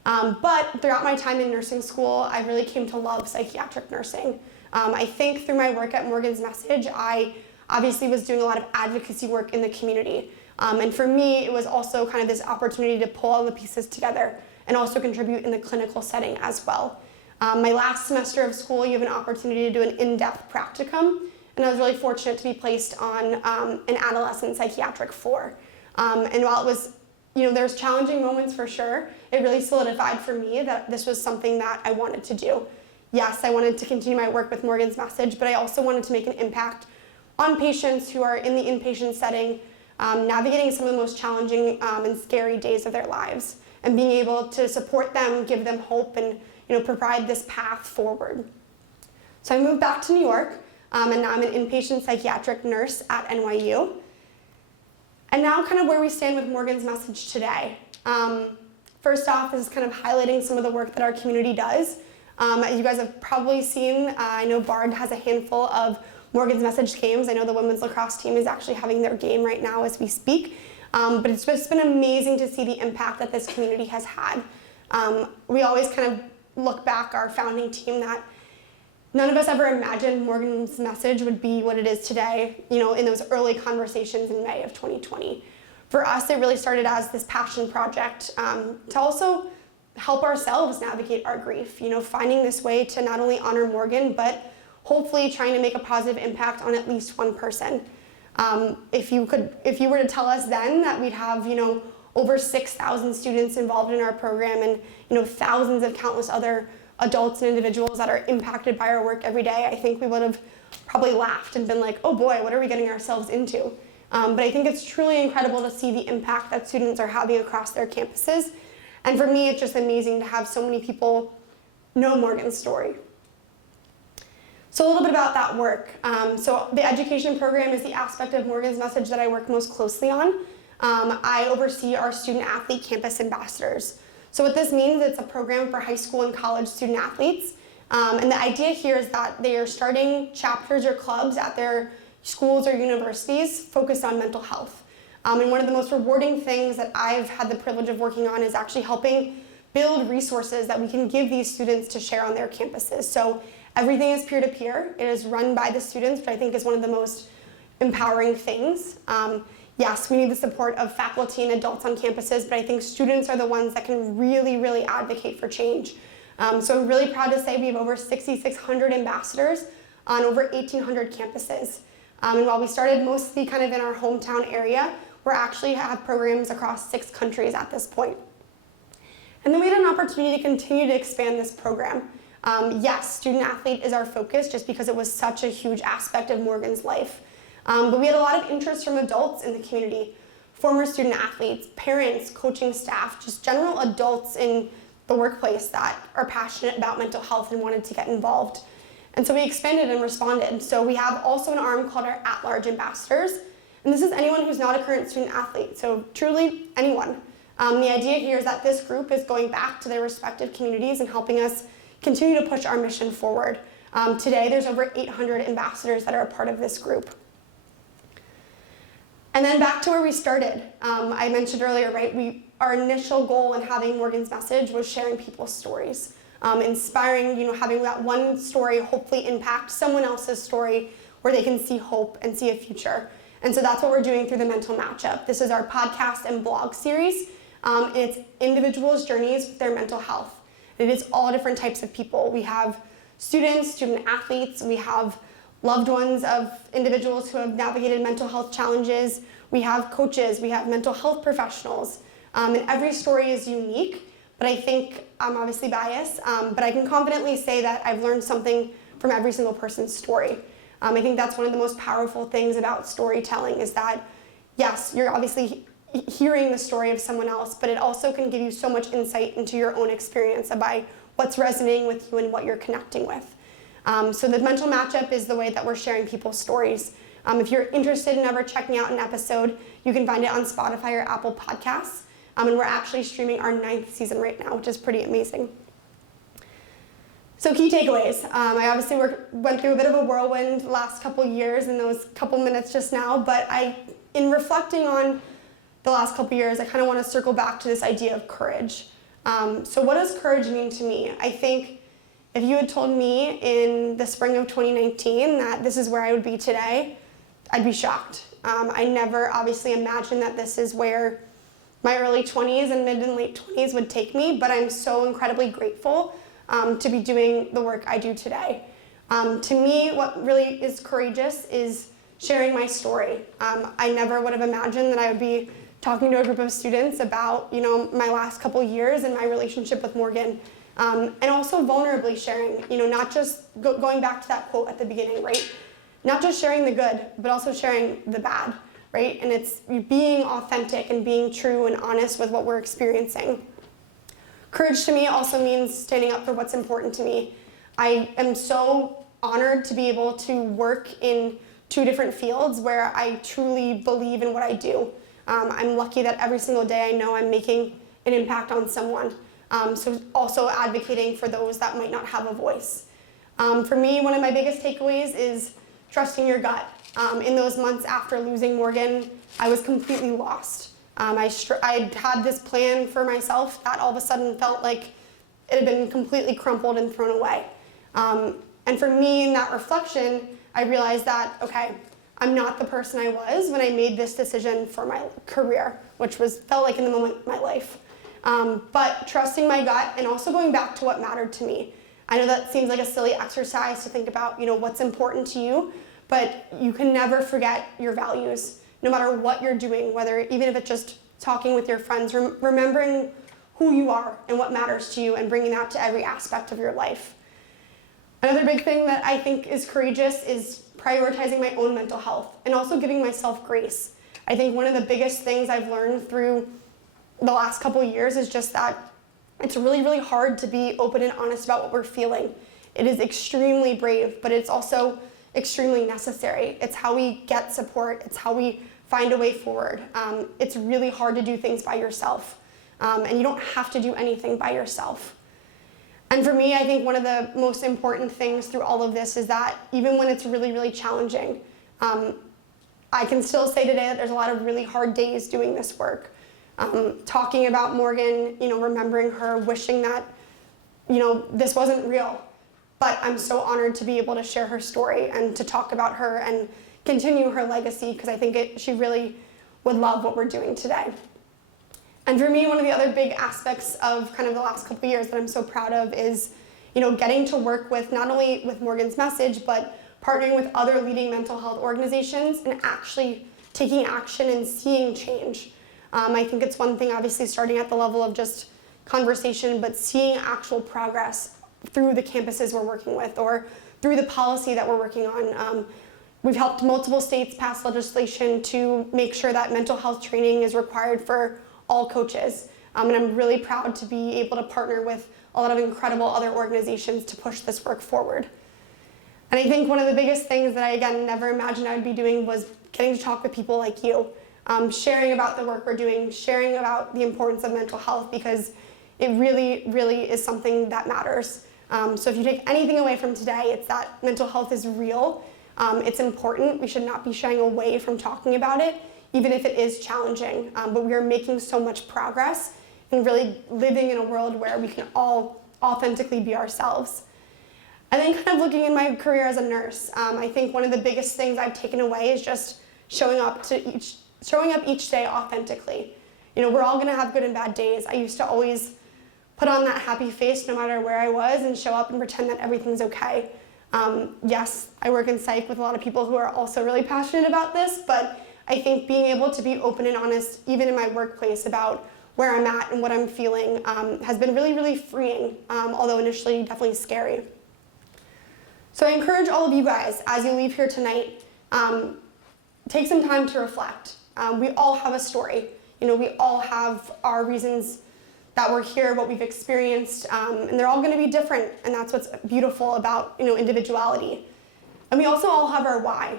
But throughout my time in nursing school, I really came to love psychiatric nursing. I think through my work at Morgan's Message, I obviously was doing a lot of advocacy work in the community. And for me, it was also kind of this opportunity to pull all the pieces together and also contribute in the clinical setting as well. My last semester of school, you have an opportunity to do an in-depth practicum, and I was really fortunate to be placed on an adolescent psychiatric floor. And while it was, there's challenging moments for sure, it really solidified for me that this was something that I wanted to do. Yes, I wanted to continue my work with Morgan's Message, but I also wanted to make an impact on patients who are in the inpatient setting, navigating some of the most challenging and scary days of their lives, and being able to support them, give them hope, and provide this path forward. So I moved back to New York, and now I'm an inpatient psychiatric nurse at NYU. And now kind of where we stand with Morgan's Message today. First off, this is kind of highlighting some of the work that our community does. As you guys have probably seen, I know Bard has a handful of Morgan's Message games. I know the women's lacrosse team is actually having their game right now as we speak. But it's just been amazing to see the impact that this community has had. We always kind of look back, our founding team, that none of us ever imagined Morgan's Message would be what it is today, in those early conversations in May of 2020. For us, it really started as this passion project to also help ourselves navigate our grief, finding this way to not only honor Morgan, but hopefully trying to make a positive impact on at least one person. If you were to tell us then that we'd have, over 6,000 students involved in our program and, thousands of countless other adults and individuals that are impacted by our work every day, I think we would have probably laughed and been like, oh boy, what are we getting ourselves into? But I think it's truly incredible to see the impact that students are having across their campuses. And for me, it's just amazing to have so many people know Morgan's story. So a little bit about that work. So the education program is the aspect of Morgan's Message that I work most closely on. I oversee our student athlete campus ambassadors. So what this means, it's a program for high school and college student athletes. And the idea here is that they are starting chapters or clubs at their schools or universities focused on mental health. And one of the most rewarding things that I've had the privilege of working on is actually helping build resources that we can give these students to share on their campuses. So everything is peer-to-peer. It is run by the students, which I think is one of the most empowering things. Yes, we need the support of faculty and adults on campuses, but I think students are the ones that can really, really advocate for change. So I'm really proud to say we have over 6,600 ambassadors on over 1,800 campuses. And while we started mostly kind of in our hometown area, we actually have programs across 6 countries at this point. And then we had an opportunity to continue to expand this program. Yes, student athlete is our focus just because it was such a huge aspect of Morgan's life. But we had a lot of interest from adults in the community, former student athletes, parents, coaching staff, just general adults in the workplace that are passionate about mental health and wanted to get involved. And so we expanded and responded. So we have also an arm called our at-large ambassadors. And this is anyone who's not a current student athlete, so truly anyone. The idea here is that this group is going back to their respective communities and helping us continue to push our mission forward. Today, there's over 800 ambassadors that are a part of this group. And then back to where we started. I mentioned earlier, right, our initial goal in having Morgan's Message was sharing people's stories, inspiring, having that one story hopefully impact someone else's story where they can see hope and see a future. And so that's what we're doing through the Mental Matchup. This is our podcast and blog series. And it's individuals' journeys with their mental health. It is all different types of people. We have students, student athletes, we have loved ones of individuals who have navigated mental health challenges, we have coaches, we have mental health professionals, and every story is unique, but I think I'm obviously biased, but I can confidently say that I've learned something from every single person's story. I think that's one of the most powerful things about storytelling is that, yes, you're obviously hearing the story of someone else, but it also can give you so much insight into your own experience by what's resonating with you and what you're connecting with. So the Mental Matchup is the way that we're sharing people's stories. If you're interested in ever checking out an episode, you can find it on Spotify or Apple Podcasts. And we're actually streaming our 9th season right now, which is pretty amazing. So key takeaways. I obviously went through a bit of a whirlwind the last couple years in those couple minutes just now, but in reflecting on the last couple years, I kind of want to circle back to this idea of courage. So what does courage mean to me? I think if you had told me in the spring of 2019 that this is where I would be today, I'd be shocked. I never obviously imagined that this is where my early 20s and mid and late 20s would take me, but I'm so incredibly grateful to be doing the work I do today. To me, what really is courageous is sharing my story. I never would have imagined that I would be talking to a group of students about, my last couple years and my relationship with Morgan. And also vulnerably sharing, not just going back to that quote at the beginning, right? Not just sharing the good, but also sharing the bad, right? And it's being authentic and being true and honest with what we're experiencing. Courage to me also means standing up for what's important to me. I am so honored to be able to work in 2 different fields where I truly believe in what I do. I'm lucky that every single day I know I'm making an impact on someone. So also advocating for those that might not have a voice. For me, one of my biggest takeaways is trusting your gut. In those months after losing Morgan, I was completely lost. I had this plan for myself that all of a sudden felt like it had been completely crumpled and thrown away. And for me, in that reflection, I realized that, okay, I'm not the person I was when I made this decision for my career, which felt like in the moment my life. But trusting my gut and also going back to what mattered to me. I know that seems like a silly exercise to think about, what's important to you, but you can never forget your values, no matter what you're doing, even if it's just talking with your friends, remembering who you are and what matters to you and bringing that to every aspect of your life. Another big thing that I think is courageous is prioritizing my own mental health and also giving myself grace. I think one of the biggest things I've learned through the last couple years is just that it's really, really hard to be open and honest about what we're feeling. It is extremely brave, but it's also extremely necessary. It's how we get support. It's how we find a way forward. It's really hard to do things by yourself, and you don't have to do anything by yourself. And for me, I think one of the most important things through all of this is that even when it's really, really challenging, I can still say today that there's a lot of really hard days doing this work. Talking about Morgan, remembering her, wishing that, this wasn't real. But I'm so honored to be able to share her story and to talk about her and continue her legacy because I think she really would love what we're doing today. And for me, one of the other big aspects of kind of the last couple of years that I'm so proud of is, getting to work with not only with Morgan's Message, but partnering with other leading mental health organizations and actually taking action and seeing change. I think it's one thing, obviously, starting at the level of just conversation, but seeing actual progress through the campuses we're working with or through the policy that we're working on. We've helped multiple states pass legislation to make sure that mental health training is required for all coaches. And I'm really proud to be able to partner with a lot of incredible other organizations to push this work forward. And I think one of the biggest things that I, again, never imagined I would be doing was getting to talk with people like you, sharing about the work we're doing, sharing about the importance of mental health, because it really, really is something that matters. So if you take anything away from today, it's that mental health is real. It's important. We should not be shying away from talking about it, even if it is challenging. But we are making so much progress and really living in a world where we can all authentically be ourselves. And then kind of looking in my career as a nurse, I think one of the biggest things I've taken away is just showing up each day authentically. You know, we're all gonna have good and bad days. I used to always put on that happy face no matter where I was and show up and pretend that everything's okay. Yes, I work in psych with a lot of people who are also really passionate about this, but I think being able to be open and honest, even in my workplace, about where I'm at and what I'm feeling has been really, really freeing, although initially definitely scary. So I encourage all of you guys, as you leave here tonight, take some time to reflect. We all have a story. You know, we all have our reasons that we're here, what we've experienced, and they're all going to be different, and that's what's beautiful about, you know, individuality. And we also all have our why.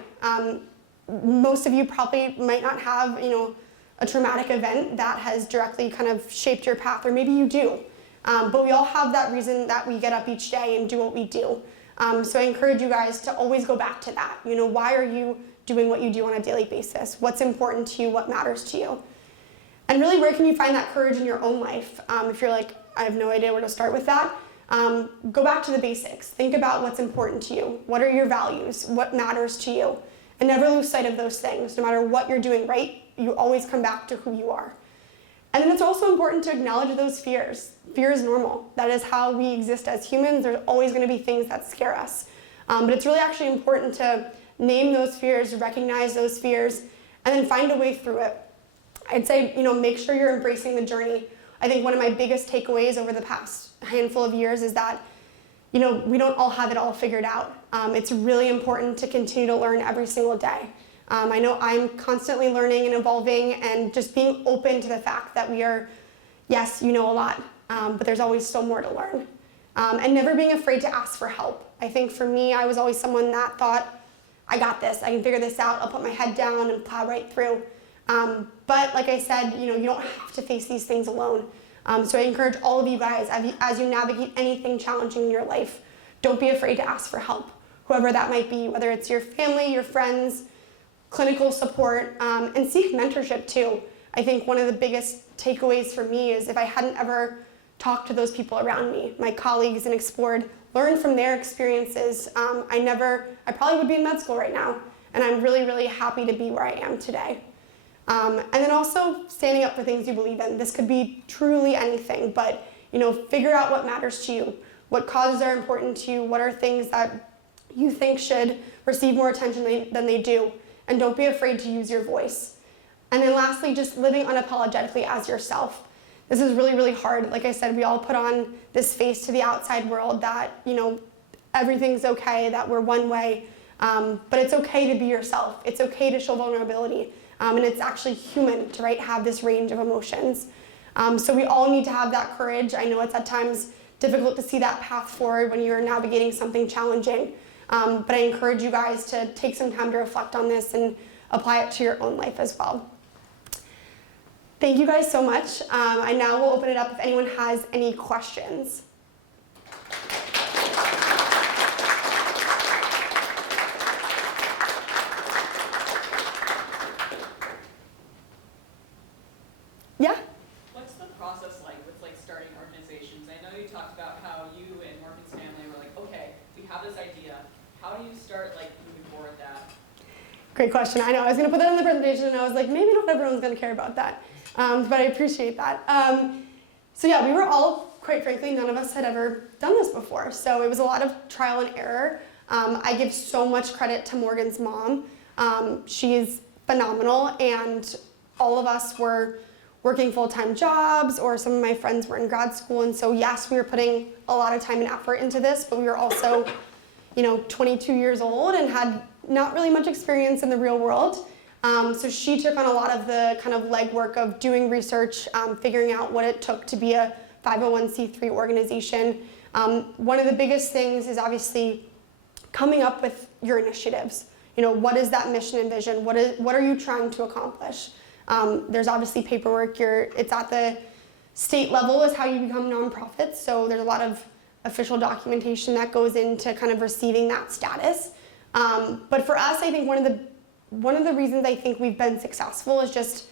Most of you probably might not have, you know, a traumatic event that has directly kind of shaped your path, or maybe you do. But we all have that reason that we get up each day and do what we do. So I encourage you guys to always go back to that. You know, why are you doing what you do on a daily basis? What's important to you? What matters to you? And really, where can you find that courage in your own life? If you're like, I have no idea where to start with that, go back to the basics. Think about what's important to you. What are your values? What matters to you? And never lose sight of those things. No matter what you're doing right, you always come back to who you are. And then it's also important to acknowledge those fears. Fear is normal. That is how we exist as humans. There's always going to be things that scare us. But it's really actually important to name those fears, recognize those fears, and then find a way through it. I'd say, you know, make sure you're embracing the journey. I think one of my biggest takeaways over the past handful of years is that, you know, we don't all have it all figured out. It's really important to continue to learn every single day. I know I'm constantly learning and evolving, and just being open to the fact that we are, yes, you know a lot, but there's always still more to learn. And never being afraid to ask for help. I think for me, I was always someone that thought, I got this, I can figure this out, I'll put my head down and plow right through. But like I said, you know, you don't have to face these things alone. So I encourage all of you guys, as you navigate anything challenging in your life, don't be afraid to ask for help, whoever that might be, whether it's your family, your friends, clinical support, and seek mentorship too. I think one of the biggest takeaways for me is if I hadn't ever talked to those people around me, my colleagues, and explored, learned from their experiences, I probably would be in med school right now. And I'm really, really happy to be where I am today. And then also standing up for things you believe in. This could be truly anything, but you know, figure out what matters to you, what causes are important to you, what are things that you think should receive more attention than they do, and don't be afraid to use your voice. And then lastly, just living unapologetically as yourself. This is really, really hard. Like I said, we all put on this face to the outside world that, you know, everything's okay, that we're one way, but it's okay to be yourself. It's okay to show vulnerability. And it's actually human to have this range of emotions. So we all need to have that courage. I know it's at times difficult to see that path forward when you're navigating something challenging. But I encourage you guys to take some time to reflect on this and apply it to your own life as well. Thank you guys so much. I now will open it up if anyone has any questions. Yeah? What's the process like with starting organizations? I know you talked about how you and Morgan's family were like, okay, we have this idea. How do you start moving forward that? Great question. I know I was going to put that in the presentation, and I was like, maybe not everyone's going to care about that, but I appreciate that. So yeah, we were all, quite frankly, none of us had ever done this before. So it was a lot of trial and error. I give so much credit to Morgan's mom. She's phenomenal, and all of us were working full-time jobs, or some of my friends were in grad school, and so yes, we were putting a lot of time and effort into this, but we were also, 22 years old and had not really much experience in the real world. So she took on a lot of the kind of legwork of doing research, figuring out what it took to be a 501c3 organization. One of the biggest things is obviously coming up with your initiatives. What is that mission and vision? What are you trying to accomplish? There's obviously paperwork. It's at the state level is how you become nonprofits. So there's a lot of official documentation that goes into kind of receiving that status. But for us, I think one of the reasons I think we've been successful is just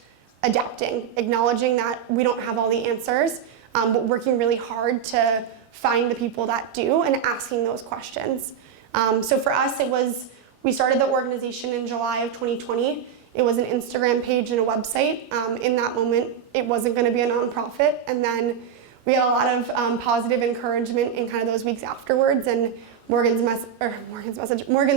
adapting, acknowledging that we don't have all the answers, but working really hard to find the people that do and asking those questions. So for us, we started the organization in July of 2020. It was an Instagram page and a website. In that moment, it wasn't going to be a nonprofit. And then we had a lot of positive encouragement in kind of those weeks afterwards. And Morgan's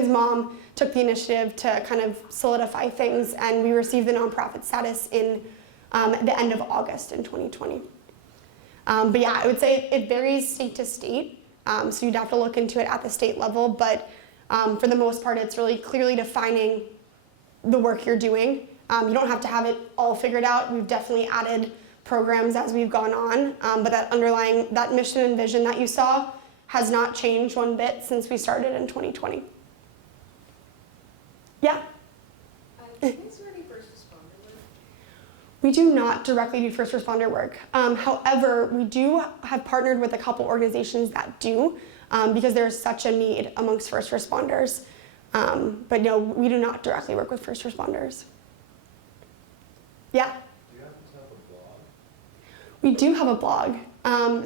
mom took the initiative to kind of solidify things, and we received the nonprofit status in the end of August in 2020. But yeah, I would say it varies state to state. So you'd have to look into it at the state level, but for the most part, it's really clearly defining the work you're doing. You don't have to have it all figured out. We've definitely added programs as we've gone on, but that mission and vision that you saw has not changed one bit since we started in 2020. Yeah? Do you guys do any first responder work? We do not directly do first responder work. However, we do have partnered with a couple organizations that do, because there's such a need amongst first responders. But no, we do not directly work with first responders. Yeah? Do you happen to have a blog? We do have a blog.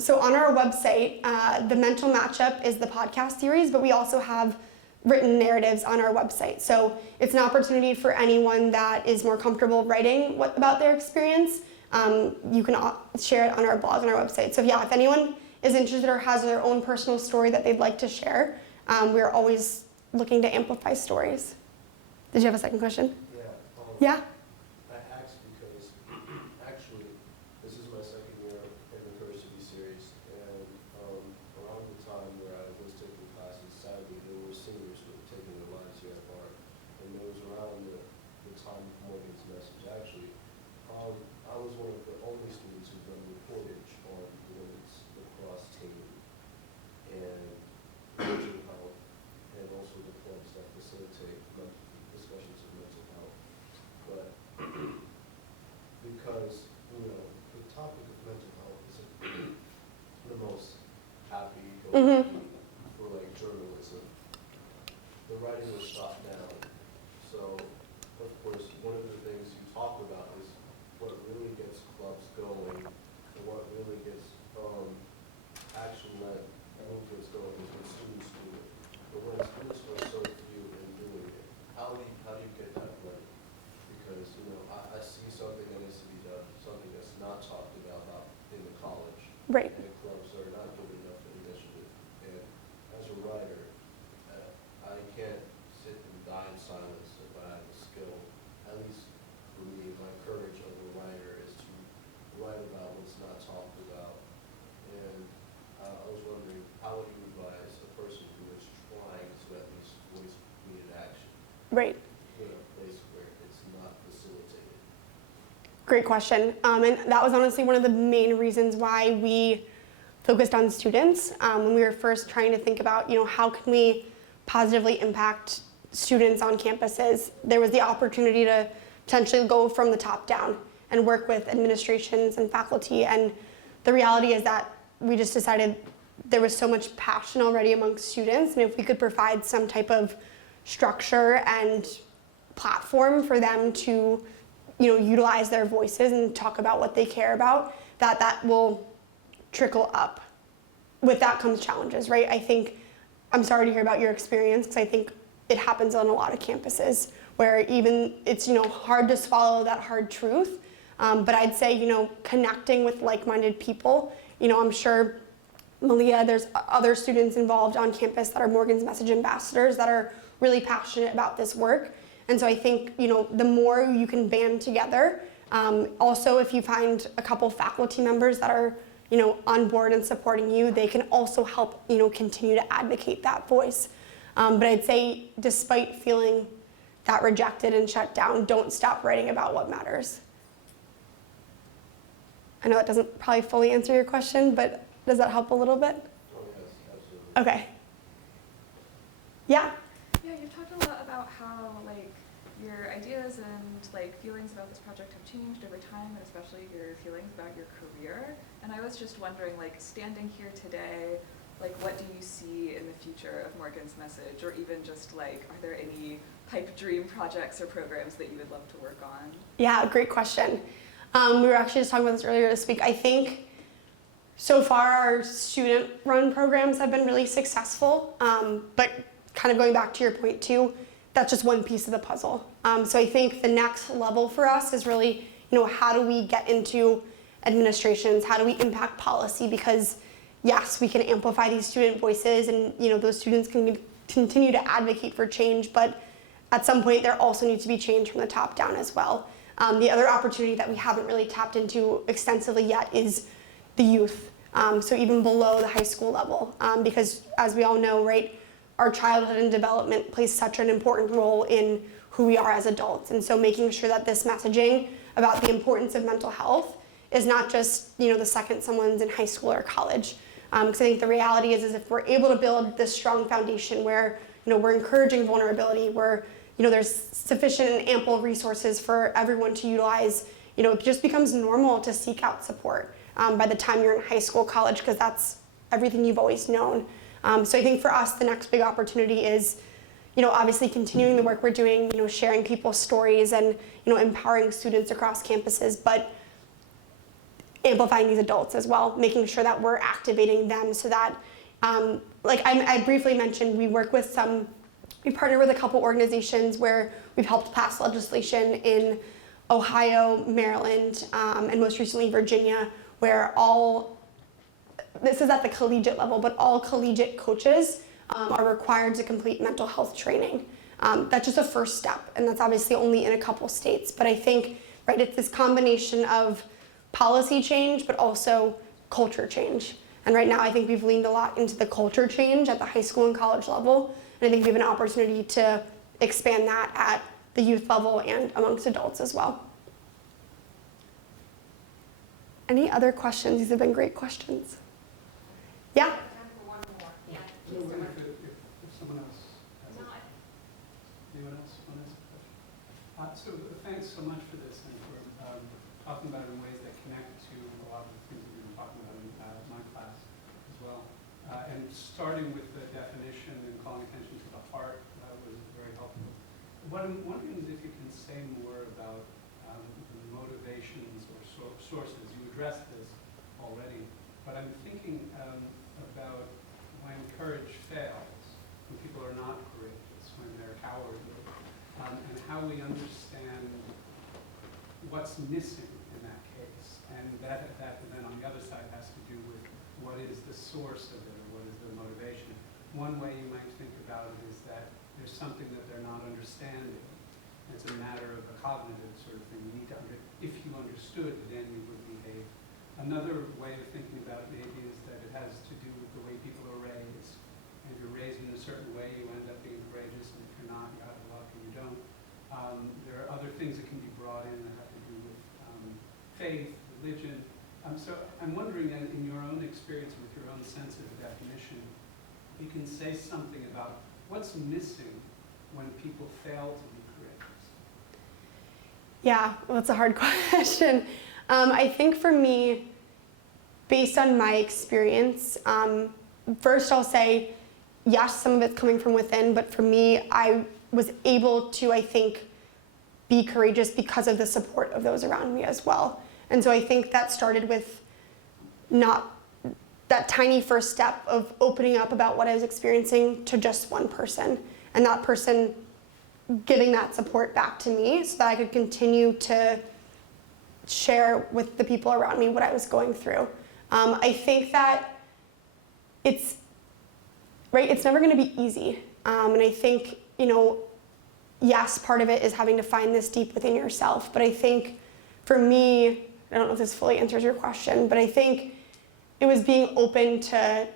So on our website, the Mental Matchup is the podcast series, but we also have written narratives on our website. So it's an opportunity for anyone that is more comfortable writing about their experience. You can share it on our blog and our website. So yeah, if anyone is interested or has their own personal story that they'd like to share, we're always looking to amplify stories. Did you have a second question? Yeah. Yeah? I asked because actually this is my second year in the University series, and around the time where I was taking classes, sadly there were seniors who were taking their lives here at Bard, and it was around the time of Morgan's message. Actually, I was one of the only students who done reportage on the women's lacrosse team and mental health, and also the clubs that facilitate discussions of mental health. But because, the topic of mental health isn't the most happy for like journalism, the writing was shot down. So, of course, one of the things you talk about is what really gets clubs going and what really gets action-led movements going is when students do it. But when students are so few in doing it, how do you get that right? Because, I see something that needs to be done, something that's not talked about in the college. Right. And clubs are not doing enough initiative. And as a writer, I can't sit and die in silence if I have a skill. At least for me, my courage of a writer is to write about what's not talked about. And I was wondering, how would you advise a person who is trying to at least voice needed action Right. in a place where it's not facilitated? Great question. And that was honestly one of the main reasons why we focused on students. When we were first trying to think about, how can we positively impact students on campuses, there was the opportunity to potentially go from the top down and work with administrations and faculty. And the reality is that we just decided there was so much passion already amongst students, and if we could provide some type of structure and platform for them to utilize their voices and talk about what they care about, that will trickle up. With that comes challenges, right? I'm sorry to hear about your experience, because I think it happens on a lot of campuses where even it's hard to swallow that hard truth. But I'd say connecting with like-minded people. I'm sure Mahlia, there's other students involved on campus that are Morgan's Message ambassadors that are really passionate about this work. And so I think, you know, the more you can band together, also if you find a couple faculty members that are, you know, on board and supporting you, they can also help, you know, continue to advocate that voice. But I'd say despite feeling that rejected and shut down, don't stop writing about what matters. I know that doesn't probably fully answer your question, but does that help a little bit? Oh, yes, absolutely. Okay. Yeah? Yeah, you've talked a lot about how like your ideas and like feelings about this project have changed over time, and especially your feelings about your career. And I was just wondering, like, standing here today, like, what do you see in the future of Morgan's Message, or even just like, are there any pipe dream projects or programs that you would love to work on? Yeah, great question. We were actually just talking about this earlier this week. I think so far our student-run programs have been really successful, but kind of going back to your point too, that's just one piece of the puzzle. So I think the next level for us is really, you know, how do we get into administrations? How do we impact policy? Because yes, we can amplify these student voices, and you know, those students can continue to advocate for change, but at some point there also needs to be change from the top down as well. The other opportunity that we haven't really tapped into extensively yet is the youth. So even below the high school level, because as we all know, right, our childhood and development plays such an important role in who we are as adults. And so making sure that this messaging about the importance of mental health is not just, you know, the second someone's in high school or college. Because I think the reality is if we're able to build this strong foundation where, you know, we're encouraging vulnerability, where, you know, there's sufficient and ample resources for everyone to utilize, you know, it just becomes normal to seek out support by the time you're in high school, college, because that's everything you've always known. So I think for us, the next big opportunity is, you know, obviously continuing the work we're doing, you know, sharing people's stories and, you know, empowering students across campuses, but amplifying these adults as well, making sure that we're activating them so that, like I briefly mentioned, we partner with a couple organizations where we've helped pass legislation in Ohio, Maryland, and most recently Virginia, where this is at the collegiate level, but all collegiate coaches are required to complete mental health training. That's just a first step, and that's obviously only in a couple states. But I think, right, it's this combination of policy change, but also culture change. And right now, I think we've leaned a lot into the culture change at the high school and college level. And I think we have an opportunity to expand that at the youth level and amongst adults as well. Any other questions? These have been great questions. Yeah? Time for one more. Yeah. So if someone else has anyone else want to ask a question? So thanks so much for this, and for talking about it in ways that connect to a lot of the things that we've been talking about in my class as well. And starting with the definition and calling attention to the heart, that was very helpful. What I'm wondering is if you can say more about the motivations or sources. You addressed this already, but I'm thinking about when courage fails, when people are not courageous, when they're cowardly, and how we understand what's missing in that case. And that then on the other side has to do with what is the source of it, or what is the motivation. One way you might think about it is that there's something that they're not understanding. It's a matter of a cognitive sort of thing. You need to if you understood, then you would behave. Another way of thinking about it maybe is that it has to do with the way people are raised. And if you're raised in a certain way, you end up being courageous, and if you're not, you have luck and you don't. There are other things that can be brought in that have to do with faith, religion. So I'm wondering, in your own experience, with your own sense of the definition, you can say something about what's missing when people fail to be courageous. Yeah, well, that's a hard question. I think for me, based on my experience, first I'll say, yes, some of it's coming from within, but for me, I was able to, I think, be courageous because of the support of those around me as well. And so I think that started with not that tiny first step of opening up about what I was experiencing to just one person, and that person giving that support back to me so that I could continue to share with the people around me what I was going through. I think that it's, right, it's never gonna be easy. And I think, you know, yes, part of it is having to find this deep within yourself, but I think for me, I don't know if this fully answers your question, but I think it was being open to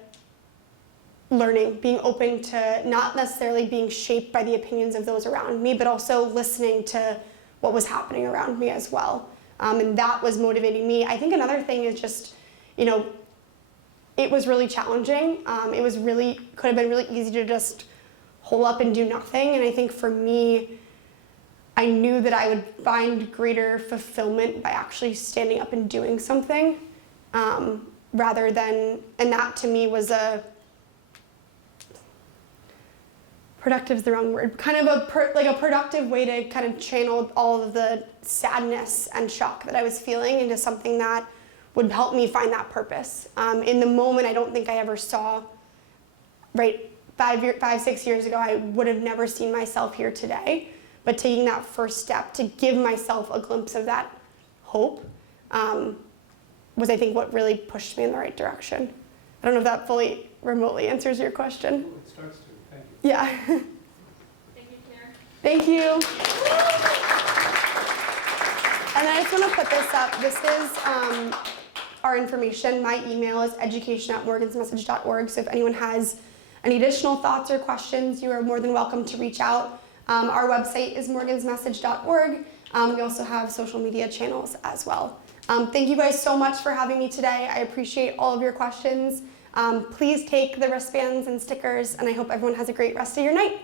learning, being open to not necessarily being shaped by the opinions of those around me, but also listening to what was happening around me as well. And that was motivating me. I think another thing is just, you know, it was really challenging. It was really, could have been really easy to just hole up and do nothing. And I think for me, I knew that I would find greater fulfillment by actually standing up and doing something, rather than, and that to me was a, productive is the wrong word, kind of a productive way to kind of channel all of the sadness and shock that I was feeling into something that would help me find that purpose. In the moment, I don't think I ever saw, right, 6 years ago, I would have never seen myself here today, but taking that first step to give myself a glimpse of that hope was, I think, what really pushed me in the right direction. I don't know if that fully remotely answers your question. It starts to. Thank you. Yeah. Thank you, Claire. Thank you. And then I just want to put this up. This is our information. My email is education@morgansmessage.org. So if anyone has any additional thoughts or questions, you are more than welcome to reach out. Our website is morgansmessage.org. We also have social media channels as well. Thank you guys so much for having me today. I appreciate all of your questions. Please take the wristbands and stickers, and I hope everyone has a great rest of your night.